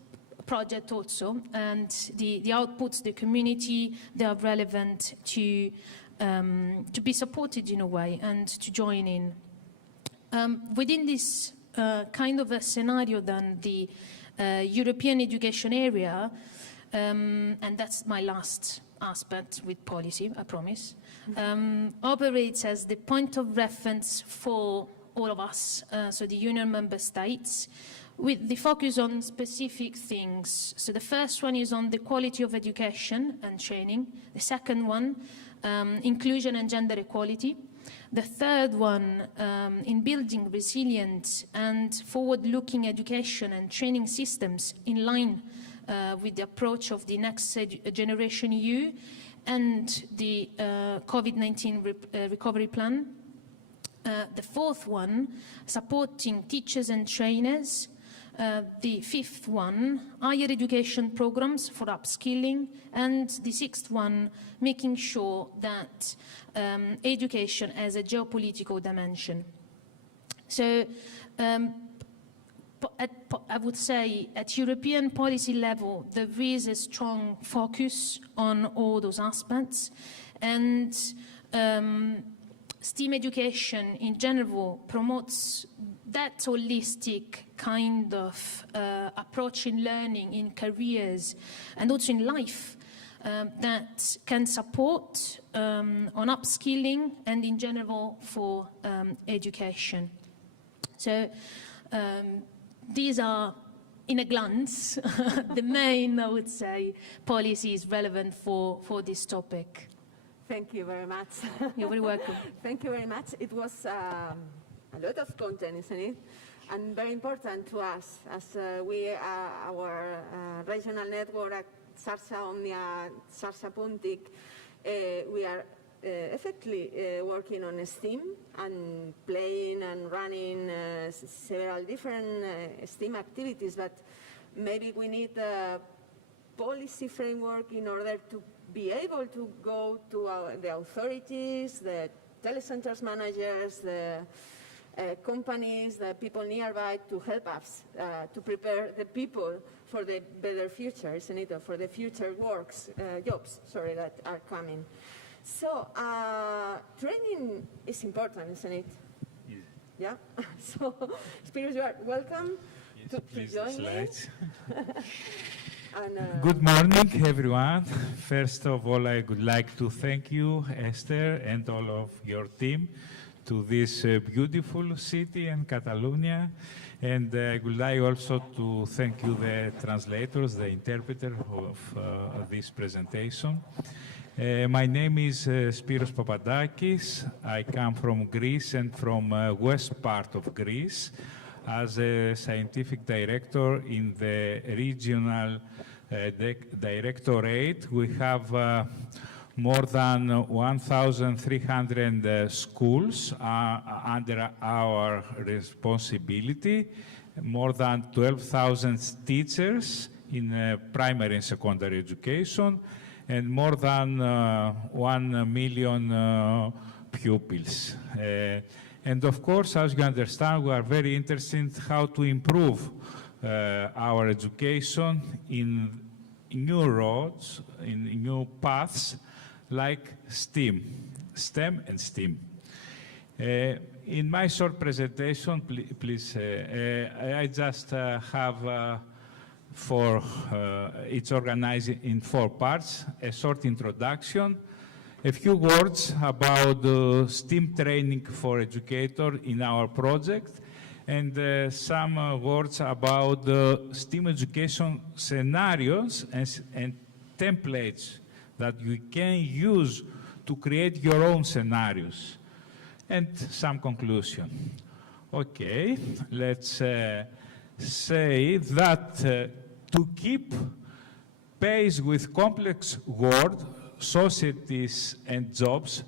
project also and the outputs, the community, they are relevant to be supported in a way and to join in. Within this kind of a scenario, then the European education area, and that's my last aspect with policy, I promise, operates as the point of reference for all of us, so the Union member states, with the focus on specific things. So the first one is on the quality of education and training. The second one, inclusion and gender equality. The third one, in building resilient and forward-looking education and training systems in line with the approach of the Next Generation EU and the COVID-19 recovery plan. The fourth one, supporting teachers and trainers. The fifth one, higher education programs for upskilling. And the sixth one, making sure that education has a geopolitical dimension. So I would say at European policy level, there is a strong focus on all those aspects. And STEAM education in general promotes that holistic kind of approach in learning, in careers, and also in life that can support on upskilling and in general for education. So these are, in a glance, the main, I would say, policies relevant for this topic. Thank you very much. You're very welcome. Thank you very much. It was a lot of content, isn't it? And very important to us as our regional network, Xarxa Omnia, Xarxa Puntic, we are effectively working on STEAM and playing and running several different STEAM activities, but maybe we need a policy framework in order to be able to go to the authorities, the telecenters managers, the companies, the people nearby to help us to prepare the people for the better future, isn't it? For the future jobs, that are coming. So training is important, isn't it? Yeah. So, Spiros, you are welcome to join me. Good morning, everyone. First of all, I would like to thank you, Esther, and all of your team to this beautiful city in Catalonia. And I would like also to thank you, the translators, the interpreter of this presentation. My name is Spiros Papadakis. I come from Greece and from west part of Greece as a scientific director in the regional directorate. We have more than 1,300 schools under our responsibility, more than 12,000 teachers in primary and secondary education, and more than 1 million pupils. And of course, as you understand, we are very interested in how to improve our education in new roads, in new paths, like STEAM, STEM and STEAM. In my short presentation, please, I just have it's organized in 4 parts: a short introduction, a few words about the STEAM training for educators in our project, and some words about the STEAM education scenarios and templates that you can use to create your own scenarios, and some conclusion. Okay, let's say that to keep pace with complex world, societies and jobs,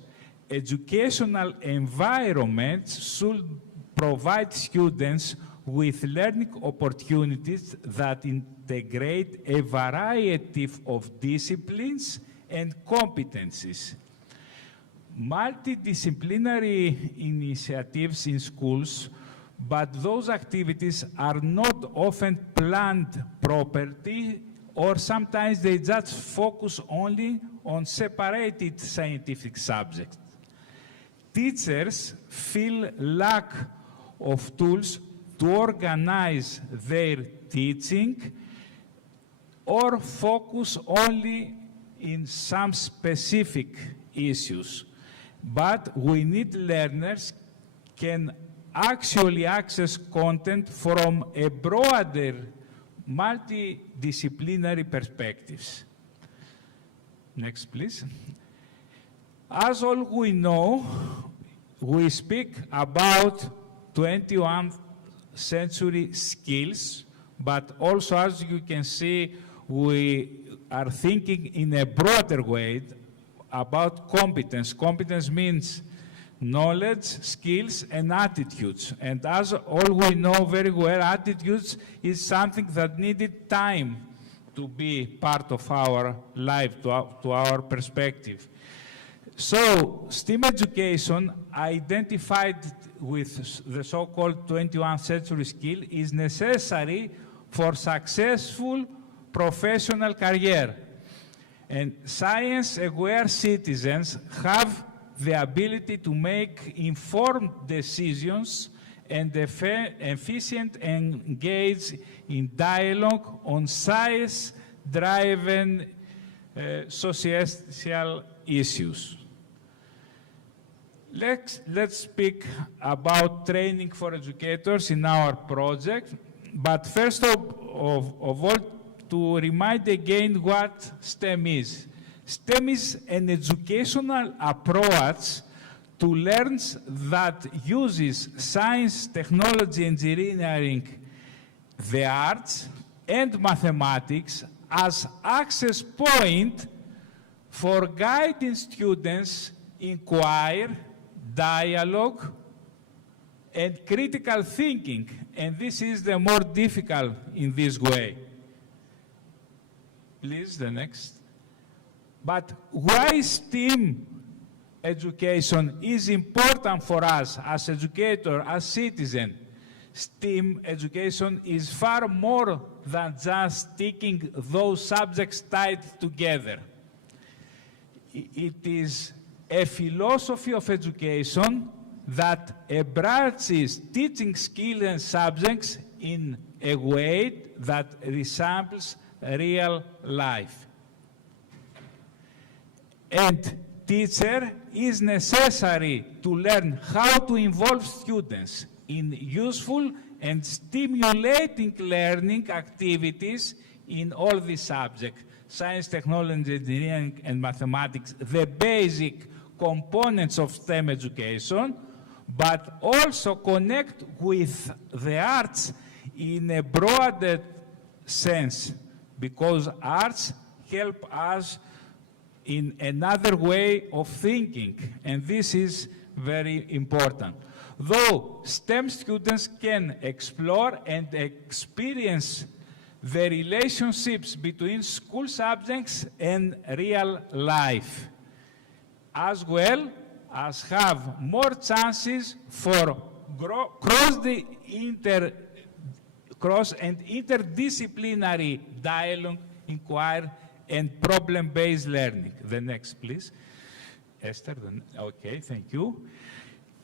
educational environments should provide students with learning opportunities that integrate a variety of disciplines and competencies. Multidisciplinary initiatives in schools, but those activities are not often planned properly, or sometimes they just focus only on separated scientific subjects. Teachers feel lack of tools to organize their teaching or focus only in some specific issues. But we need learners can actually access content from a broader multidisciplinary perspectives. Next, please. As all we know, we speak about 21st century skills, but also, as you can see, we are thinking in a broader way about competence. Competence means knowledge, skills, and attitudes. And as all we know very well, attitudes is something that needed time to be part of our life, to our perspective. So STEAM education, identified with the so-called 21st century skill, is necessary for successful professional career. And science-aware citizens have the ability to make informed decisions and efficient engage in dialogue on science-driven social issues. Let's speak about training for educators in our project, but first of all, to remind again what STEM is. STEM is an educational approach to learn that uses science, technology, engineering, the arts, and mathematics as access point for guiding students inquire, dialogue, and critical thinking. And this is the more difficult in this way. Please, the next. But why STEAM education is important for us as educators, as citizens? STEAM education is far more than just sticking those subjects tied together. It is a philosophy of education that embraces teaching skills and subjects in a way that resembles real life. And teacher is necessary to learn how to involve students in useful and stimulating learning activities in all these subjects: science, technology, engineering, and mathematics, the basic components of STEM education, but also connect with the arts in a broader sense, because arts help us in another way of thinking, and this is very important. Though STEM students can explore and experience the relationships between school subjects and real life, as well as have more chances for cross and interdisciplinary dialogue, inquiry, and problem-based learning. The next, please. Esther, okay, thank you.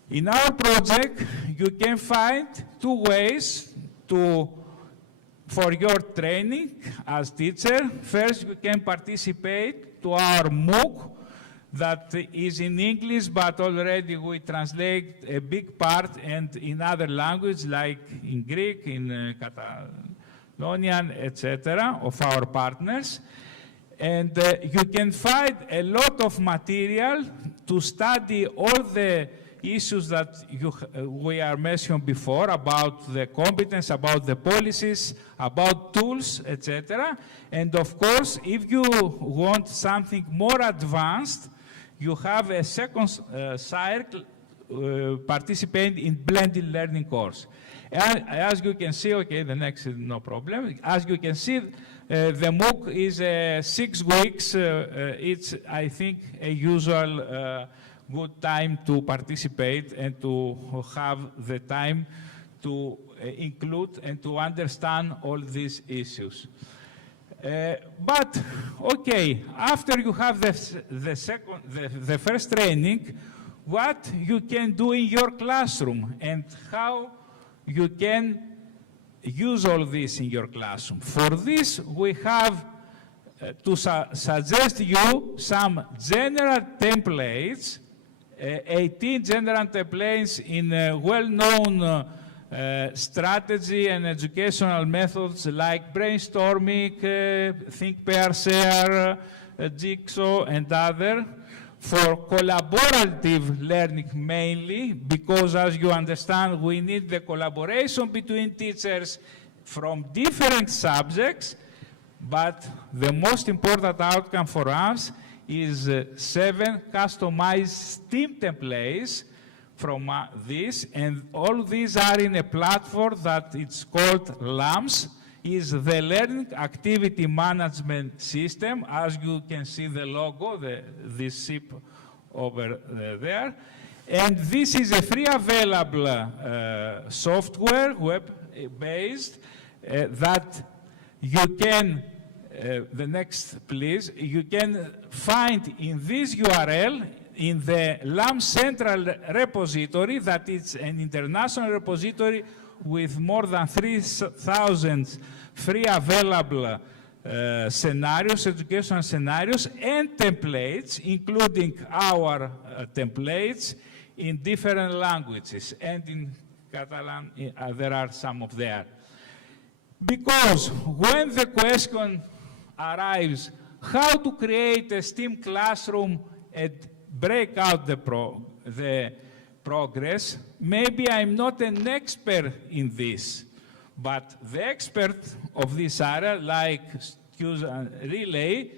In our project, you can find two ways for your training as teacher. First, you can participate to our MOOC that is in English, but already we translate a big part, and in other languages like in Greek, in Catalonian, etc., of our partners. And you can find a lot of material to study all the issues that we are mentioned before about the competence, about the policies, about tools, etc. And of course, if you want something more advanced, you have a second cycle participating in blended learning course. And as you can see, okay, the next is no problem. As you can see, the MOOC is 6 weeks. It's, I think, a usual good time to participate and to have the time to include and to understand all these issues. But, okay, after you have the first training, what you can do in your classroom and how you can use all this in your classroom. For this, we have to suggest you some general templates, 18 general templates in well-known strategy and educational methods like brainstorming, think, pair, share, jigsaw, and other, for collaborative learning mainly, because as you understand, we need the collaboration between teachers from different subjects, but the most important outcome for us is 7 customized STEAM templates from this, and all these are in a platform that it's called LAMS, is the Learning Activity Management System. As you can see the logo, this ship over there. And this is a free available software, web-based, that you can, the next please, you can find in this URL in the LAMS Central Repository, that is an international repository with more than 3,000 free available scenarios, educational scenarios, and templates, including our templates in different languages. And in Catalan, there are some of there. Because when the question arrives, how to create a STEAM classroom and break out the progress, maybe I'm not an expert in this, but the expert of this area, like Q's and Relay,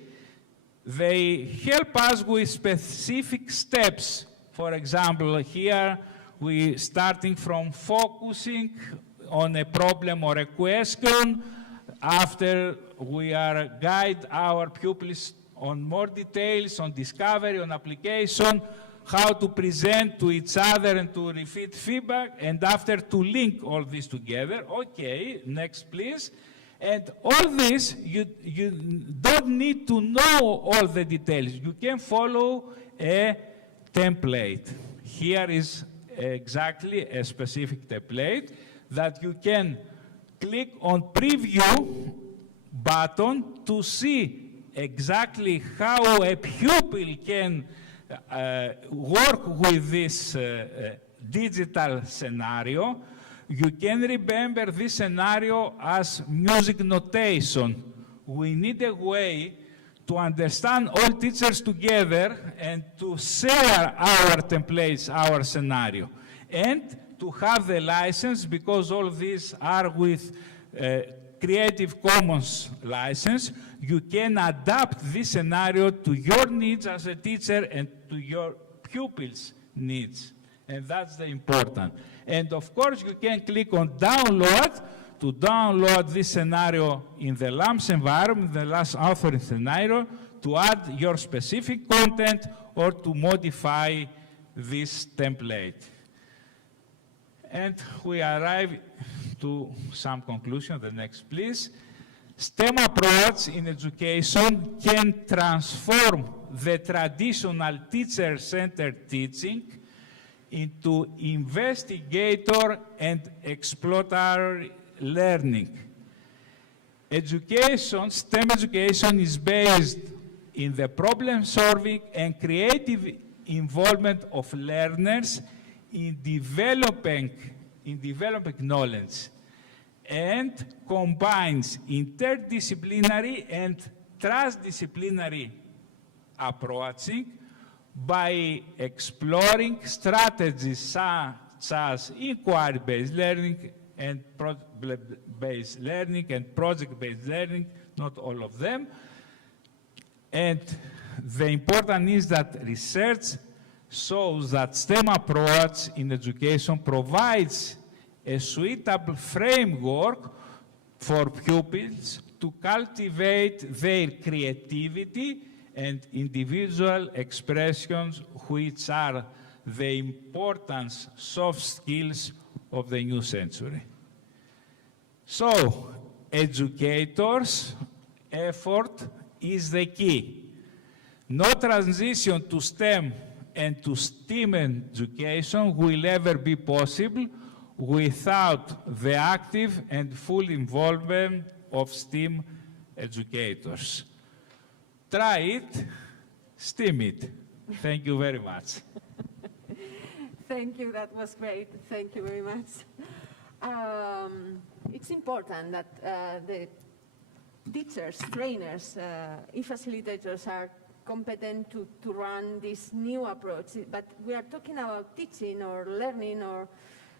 they help us with specific steps. For example, here we starting from focusing on a problem or a question. After we are guide our pupils on more details, on discovery, on application, how to present to each other and to refeed feedback, and after to link all this together. Okay, next please. And all this, you don't need to know all the details. You can follow a template. Here is exactly a specific template that you can click on preview button to see exactly how a pupil can work with this digital scenario. You can remember this scenario as music notation. We need a way to understand all teachers together and to share our templates, our scenario, and to have the license, because all these are with Creative Commons license. You can adapt this scenario to your needs as a teacher and to your pupils' needs. And that's the important. And of course, you can click on download to download this scenario in the LAMS environment, the last authoring scenario, to add your specific content or to modify this template. And we arrive to some conclusion. The next, please. STEM approach in education can transform the traditional teacher-centered teaching into investigator and exploratory learning. Education, STEM education, is based in the problem solving and creative involvement of learners in developing knowledge, and combines interdisciplinary and transdisciplinary approaching by exploring strategies such as inquiry-based learning and problem-based learning and project-based learning, not all of them. And the important is that research shows that STEM approach in education provides a suitable framework for pupils to cultivate their creativity and individual expressions, which are the important soft skills of the new century. So, educators' effort is the key. No transition to STEM and to STEAM education will ever be possible without the active and full involvement of STEAM educators. Try it, STEAM it. Thank you very much. Thank you, that was great. Thank you very much. It's important that the teachers, trainers, e-facilitators are competent to run this new approach. But we are talking about teaching or learning or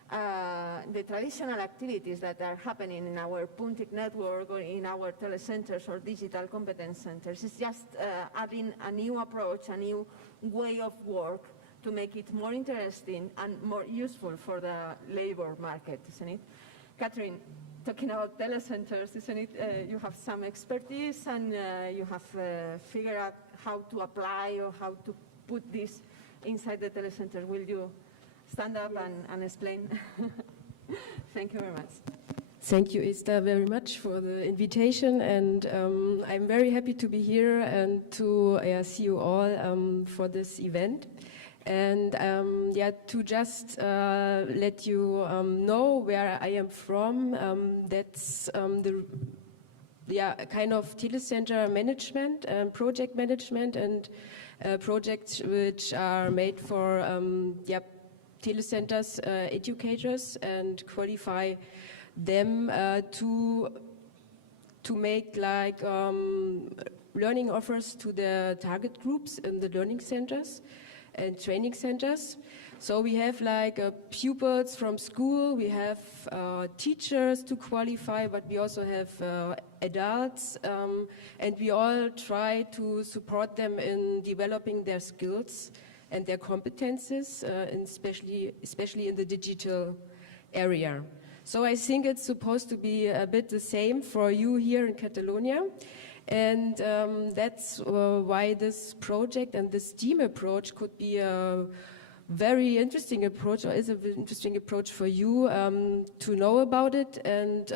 the traditional activities that are happening in our Puntic network or in our telecenters or digital competence centers. It's just adding a new approach, a new way of work to make it more interesting and more useful for the labor market, isn't it? Catherine, talking about telecenters, isn't it? You have some expertise and you have figured out how to apply or how to put this inside the telecenter. Will you stand up and explain? Thank you very much. Thank you, Esther, very much for the invitation, and I'm very happy to be here and to see you all for this event. And to just let you know where I am from, that's the kind of telecenter management, project management, and projects which are made for telecenters educators and qualify them to make like learning offers to the target groups in the learning centers and training centers. So we have like pupils from school, we have teachers to qualify, but we also have adults, and we all try to support them in developing their skills and their competences, especially in the digital area. So I think it's supposed to be a bit the same for you here in Catalonia. And that's why this project and the STEAM approach could be a very interesting approach, or is an interesting approach for you to know about it. And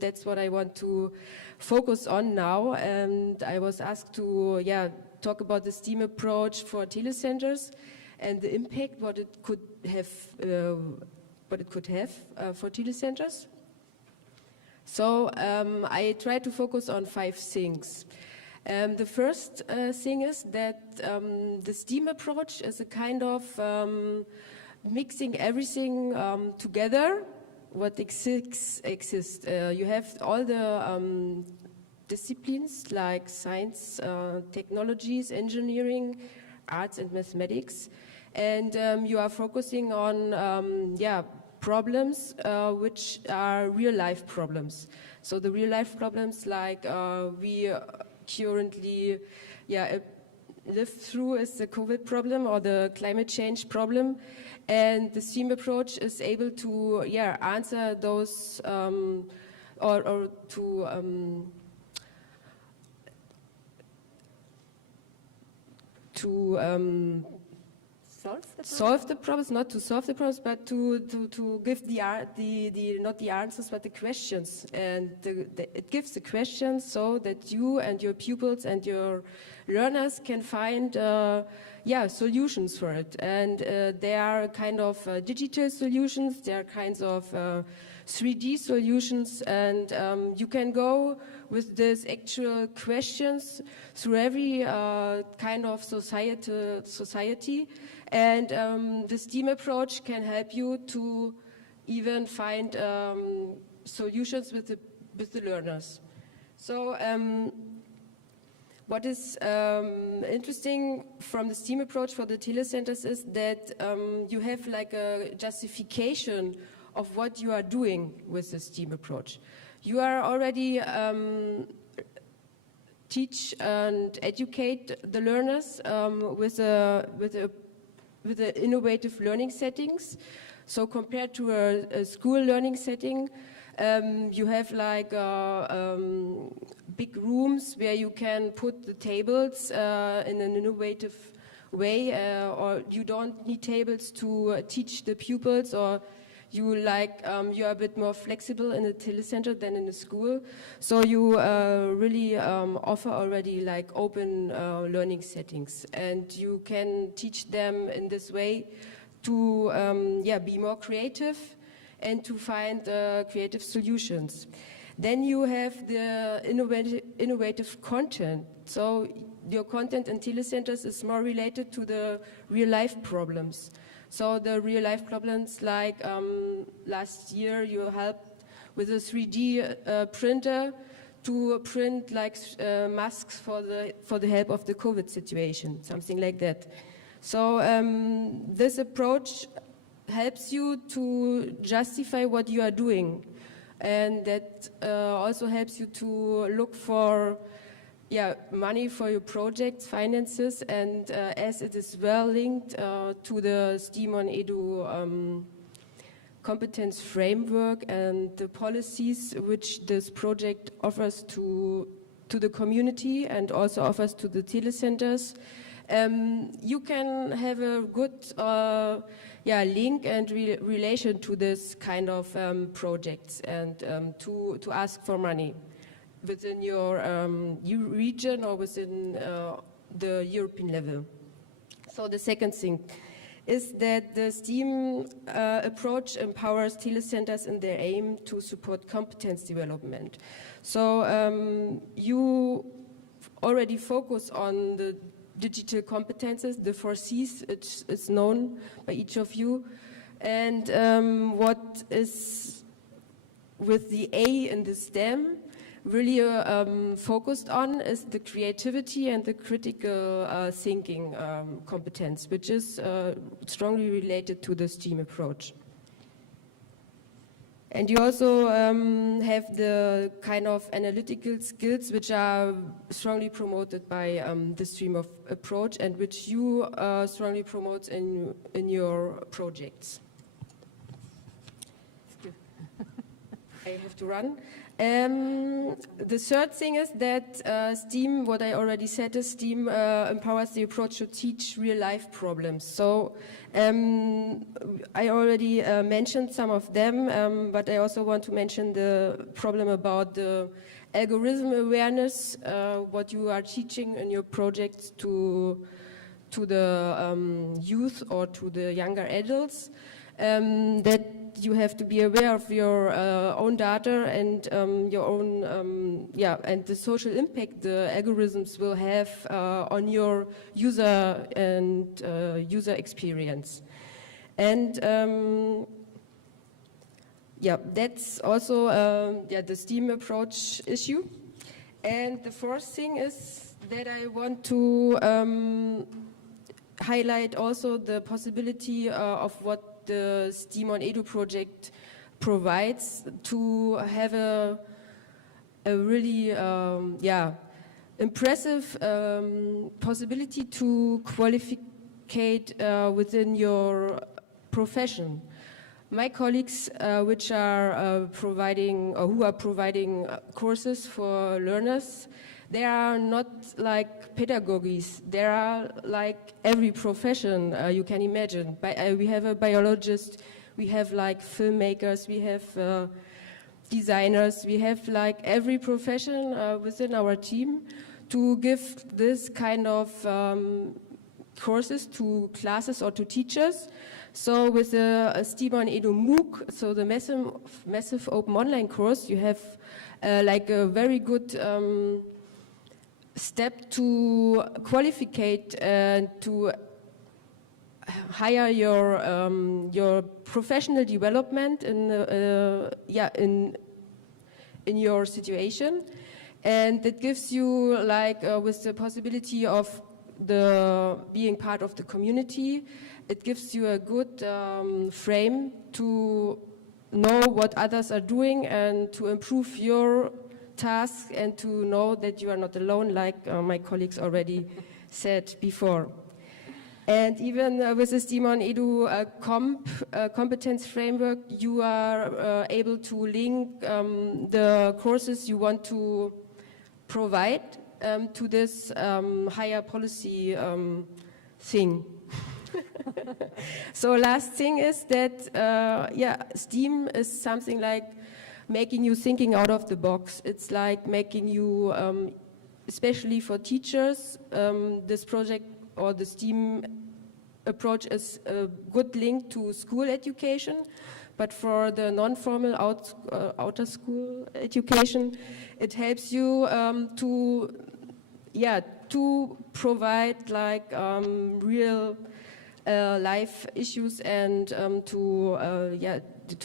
that's what I want to focus on now. And I was asked to talk about the STEAM approach for telecenters and the impact what it could have for telecenters. So I try to focus on 5 things. The first thing is that the STEAM approach is a kind of mixing everything together what exists. You have all the disciplines like science, technologies, engineering, arts and mathematics, and you are focusing on problems which are real-life problems. So the real-life problems like we currently live through is the COVID problem or the climate change problem, and the STEAM approach is able to answer those or to solve the problems, not to solve the problems, but to give not the answers, but the questions. And it gives the questions so that you and your pupils and your learners can find solutions for it. And there are kind of digital solutions, there are kinds of 3D solutions, and you can go with these actual questions through every kind of society. And the STEAM approach can help you to even find solutions with the learners. So what is interesting from the STEAM approach for the telecenters is that you have like a justification of what you are doing with the STEAM approach. You are already teach and educate the learners with the innovative learning settings. So compared to a school learning setting, you have like big rooms where you can put the tables in an innovative way, or you don't need tables to teach the pupils, or you are a bit more flexible in a telecenter than in a school. So you really offer already like open learning settings, and you can teach them in this way to be more creative and to find creative solutions. Then you have the innovative content. So your content in telecenters is more related to the real-life problems. So the real-life problems, like last year you helped with a 3D printer to print like masks for the help of the COVID situation, something like that. So this approach helps you to justify what you are doing, and that also helps you to look for money for your projects, finances, and as it is well linked to the STEAMonEdu competence framework and the policies which this project offers to the community and also offers to the telecenters, you can have a good link and relation to this kind of projects, and to ask for money within your region or within the European level. So the second thing is that the STEAM approach empowers telecenters in their aim to support competence development. So you already focus on the digital competences, the 4 Cs, it's known by each of you. And what is with the A in the STEM really focused on is the creativity and the critical thinking competence, which is strongly related to the STEAM approach. And you also have the kind of analytical skills which are strongly promoted by the STEAM approach, and which you strongly promote in your projects. I have to run. The third thing is that STEAM, what I already said is STEAM empowers the approach to teach real-life problems. So I already mentioned some of them, but I also want to mention the problem about the algorithm awareness, what you are teaching in your projects to the youth or to the younger adults, that you have to be aware of your own data and your own, and the social impact the algorithms will have on your user and user experience. And that's also the STEAM approach issue. And the fourth thing is that I want to highlight also the possibility of what the STEAMonEdu project provides to have a really impressive possibility to qualificate within your profession. My colleagues which are providing or who are providing courses for learners, they are not like pedagogists. They are like every profession you can imagine. We have a biologist, we have like filmmakers, we have designers, we have like every profession within our team to give this kind of courses to classes or to teachers. So with the STEAMonEdu MOOC, so the massive open online course, you have like a very good step to qualificate and to hire your professional development in your situation, and it gives you like with the possibility of being part of the community. It gives you a good frame to know what others are doing and to improve your task and to know that you are not alone, like my colleagues already said before. And even with the STEAMonEdu competence framework, you are able to link the courses you want to provide to this higher policy thing. So last thing is that, STEAM is something like making you thinking out of the box. It's like making you, especially for teachers, this project or the STEAM approach is a good link to school education, but for the non-formal outer school education, it helps you to provide like real life issues and to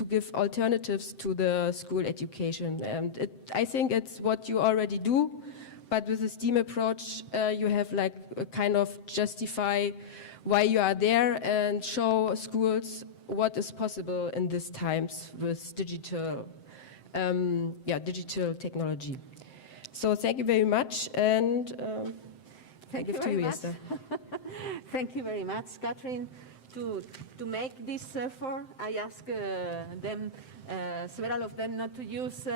give alternatives to the school education. And I think it's what you already do, but with the STEAM approach, you have like a kind of justify why you are there and show schools what is possible in these times with digital technology. So thank you very much, and Thank you very much. Thank you very much, Catherine. To make this effort, I asked them, several of them, not to use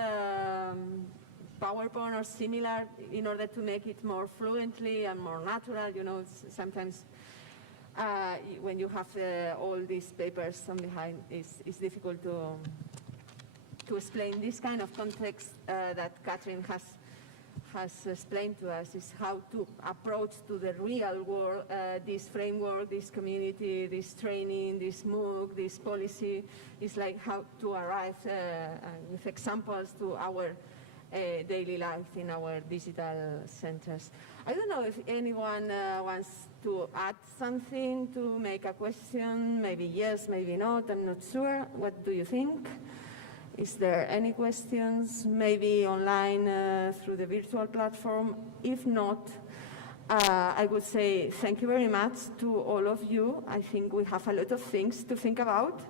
PowerPoint or similar in order to make it more fluently and more natural. You know, sometimes when you have all these papers on behind, it's difficult to explain this kind of context that Catherine has explained to us, is how to approach to the real world this framework, this community, this training, this MOOC, this policy. It's like how to arrive with examples to our daily life in our digital centers. I don't know if anyone wants to add something, to make a question, maybe yes, maybe not, I'm not sure. What do you think? Is there any questions, maybe online through the virtual platform? If not, I would say thank you very much to all of you. I think we have a lot of things to think about.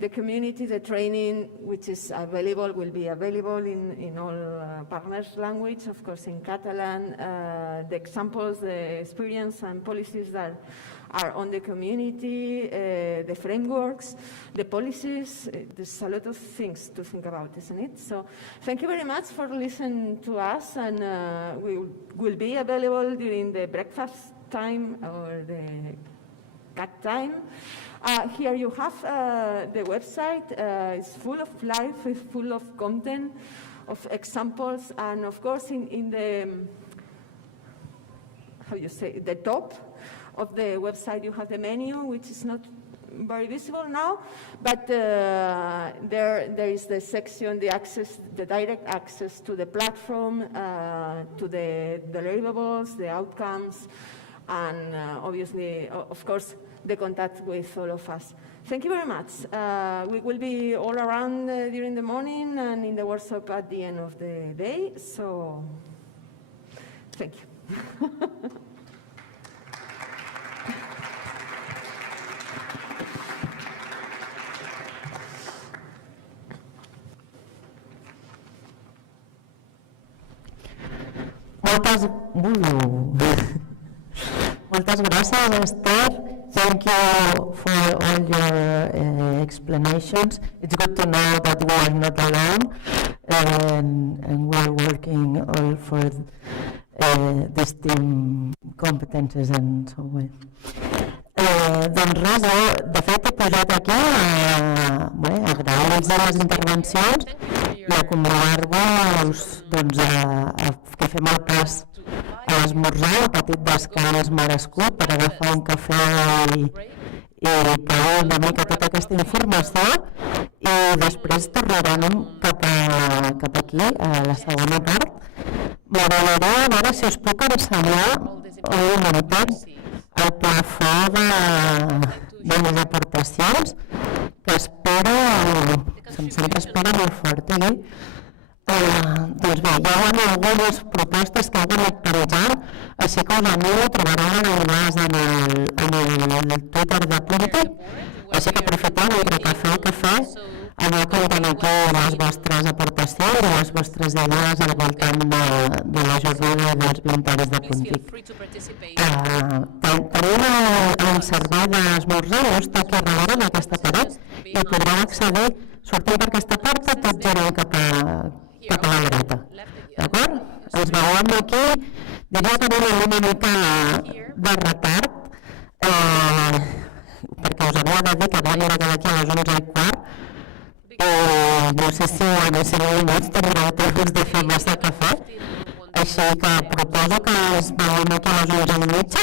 The community, the training, which is available, will be available in all partners' language, of course in Catalan. The examples, the experience and policies that are on the community, the frameworks, the policies. There's a lot of things to think about, isn't it? So thank you very much for listening to us, and we will be available during the breakfast time or the cut time. Here you have the website. It's full of life, it's full of content, of examples, and of course in the, the top of the website you have the menu, which is not very visible now, but there is the section, the direct access to the platform, to the deliverables, the outcomes, and obviously, of course, the contact with all of us. Thank you very much. We will be all around during the morning and in the workshop at the end of the day, so thank you. Moltes gràcies, Esther. Thank you for all your explanations. It's good to know that we are not alone, and we are working all for these team competences and so on. Doncs res, de fet he posat aquí agrair-vos les intervencions i a convidar-vos que fem el pas a l'esmorzar, el petit descans merescut per agafar un cafè i pagar una mica tota aquesta informació, i després tornarem cap aquí, a la segona part. M'agradaria a veure si us puc ensenyar un momentet el plafó de les aportacions, que sempre espera molt fort aquí. Doncs bé, hi ha algunes propostes que heu anat penjant, així que us animo, trobareu l'enllaç en el Twitter de Punti, així que aprofiteu mentre cafè, aneu comptant aquí les vostres aportacions i les vostres idees al voltant de la jornada dels voluntaris de Puntic. Tenim el servei d'esmorzar just aquí darrere en aquesta paret i podreu accedir, sortint per aquesta porta, tot girant cap a la dreta. D'acord? Ens veiem aquí. Diria que anem una mica de retard, perquè us havia de dir que havíem arribat aquí a les 11:15, no sé si en els 5 minuts tindreu temps de fer massa cafè, així que proposo que ens veiem aquí a les 11:30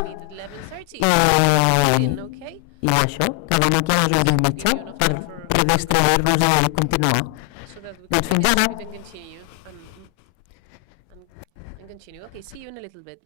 i això, que veiem aquí a les 11:30 per redistribuir-nos i continuar. Doncs fins ara. Okay, see you in a little bit.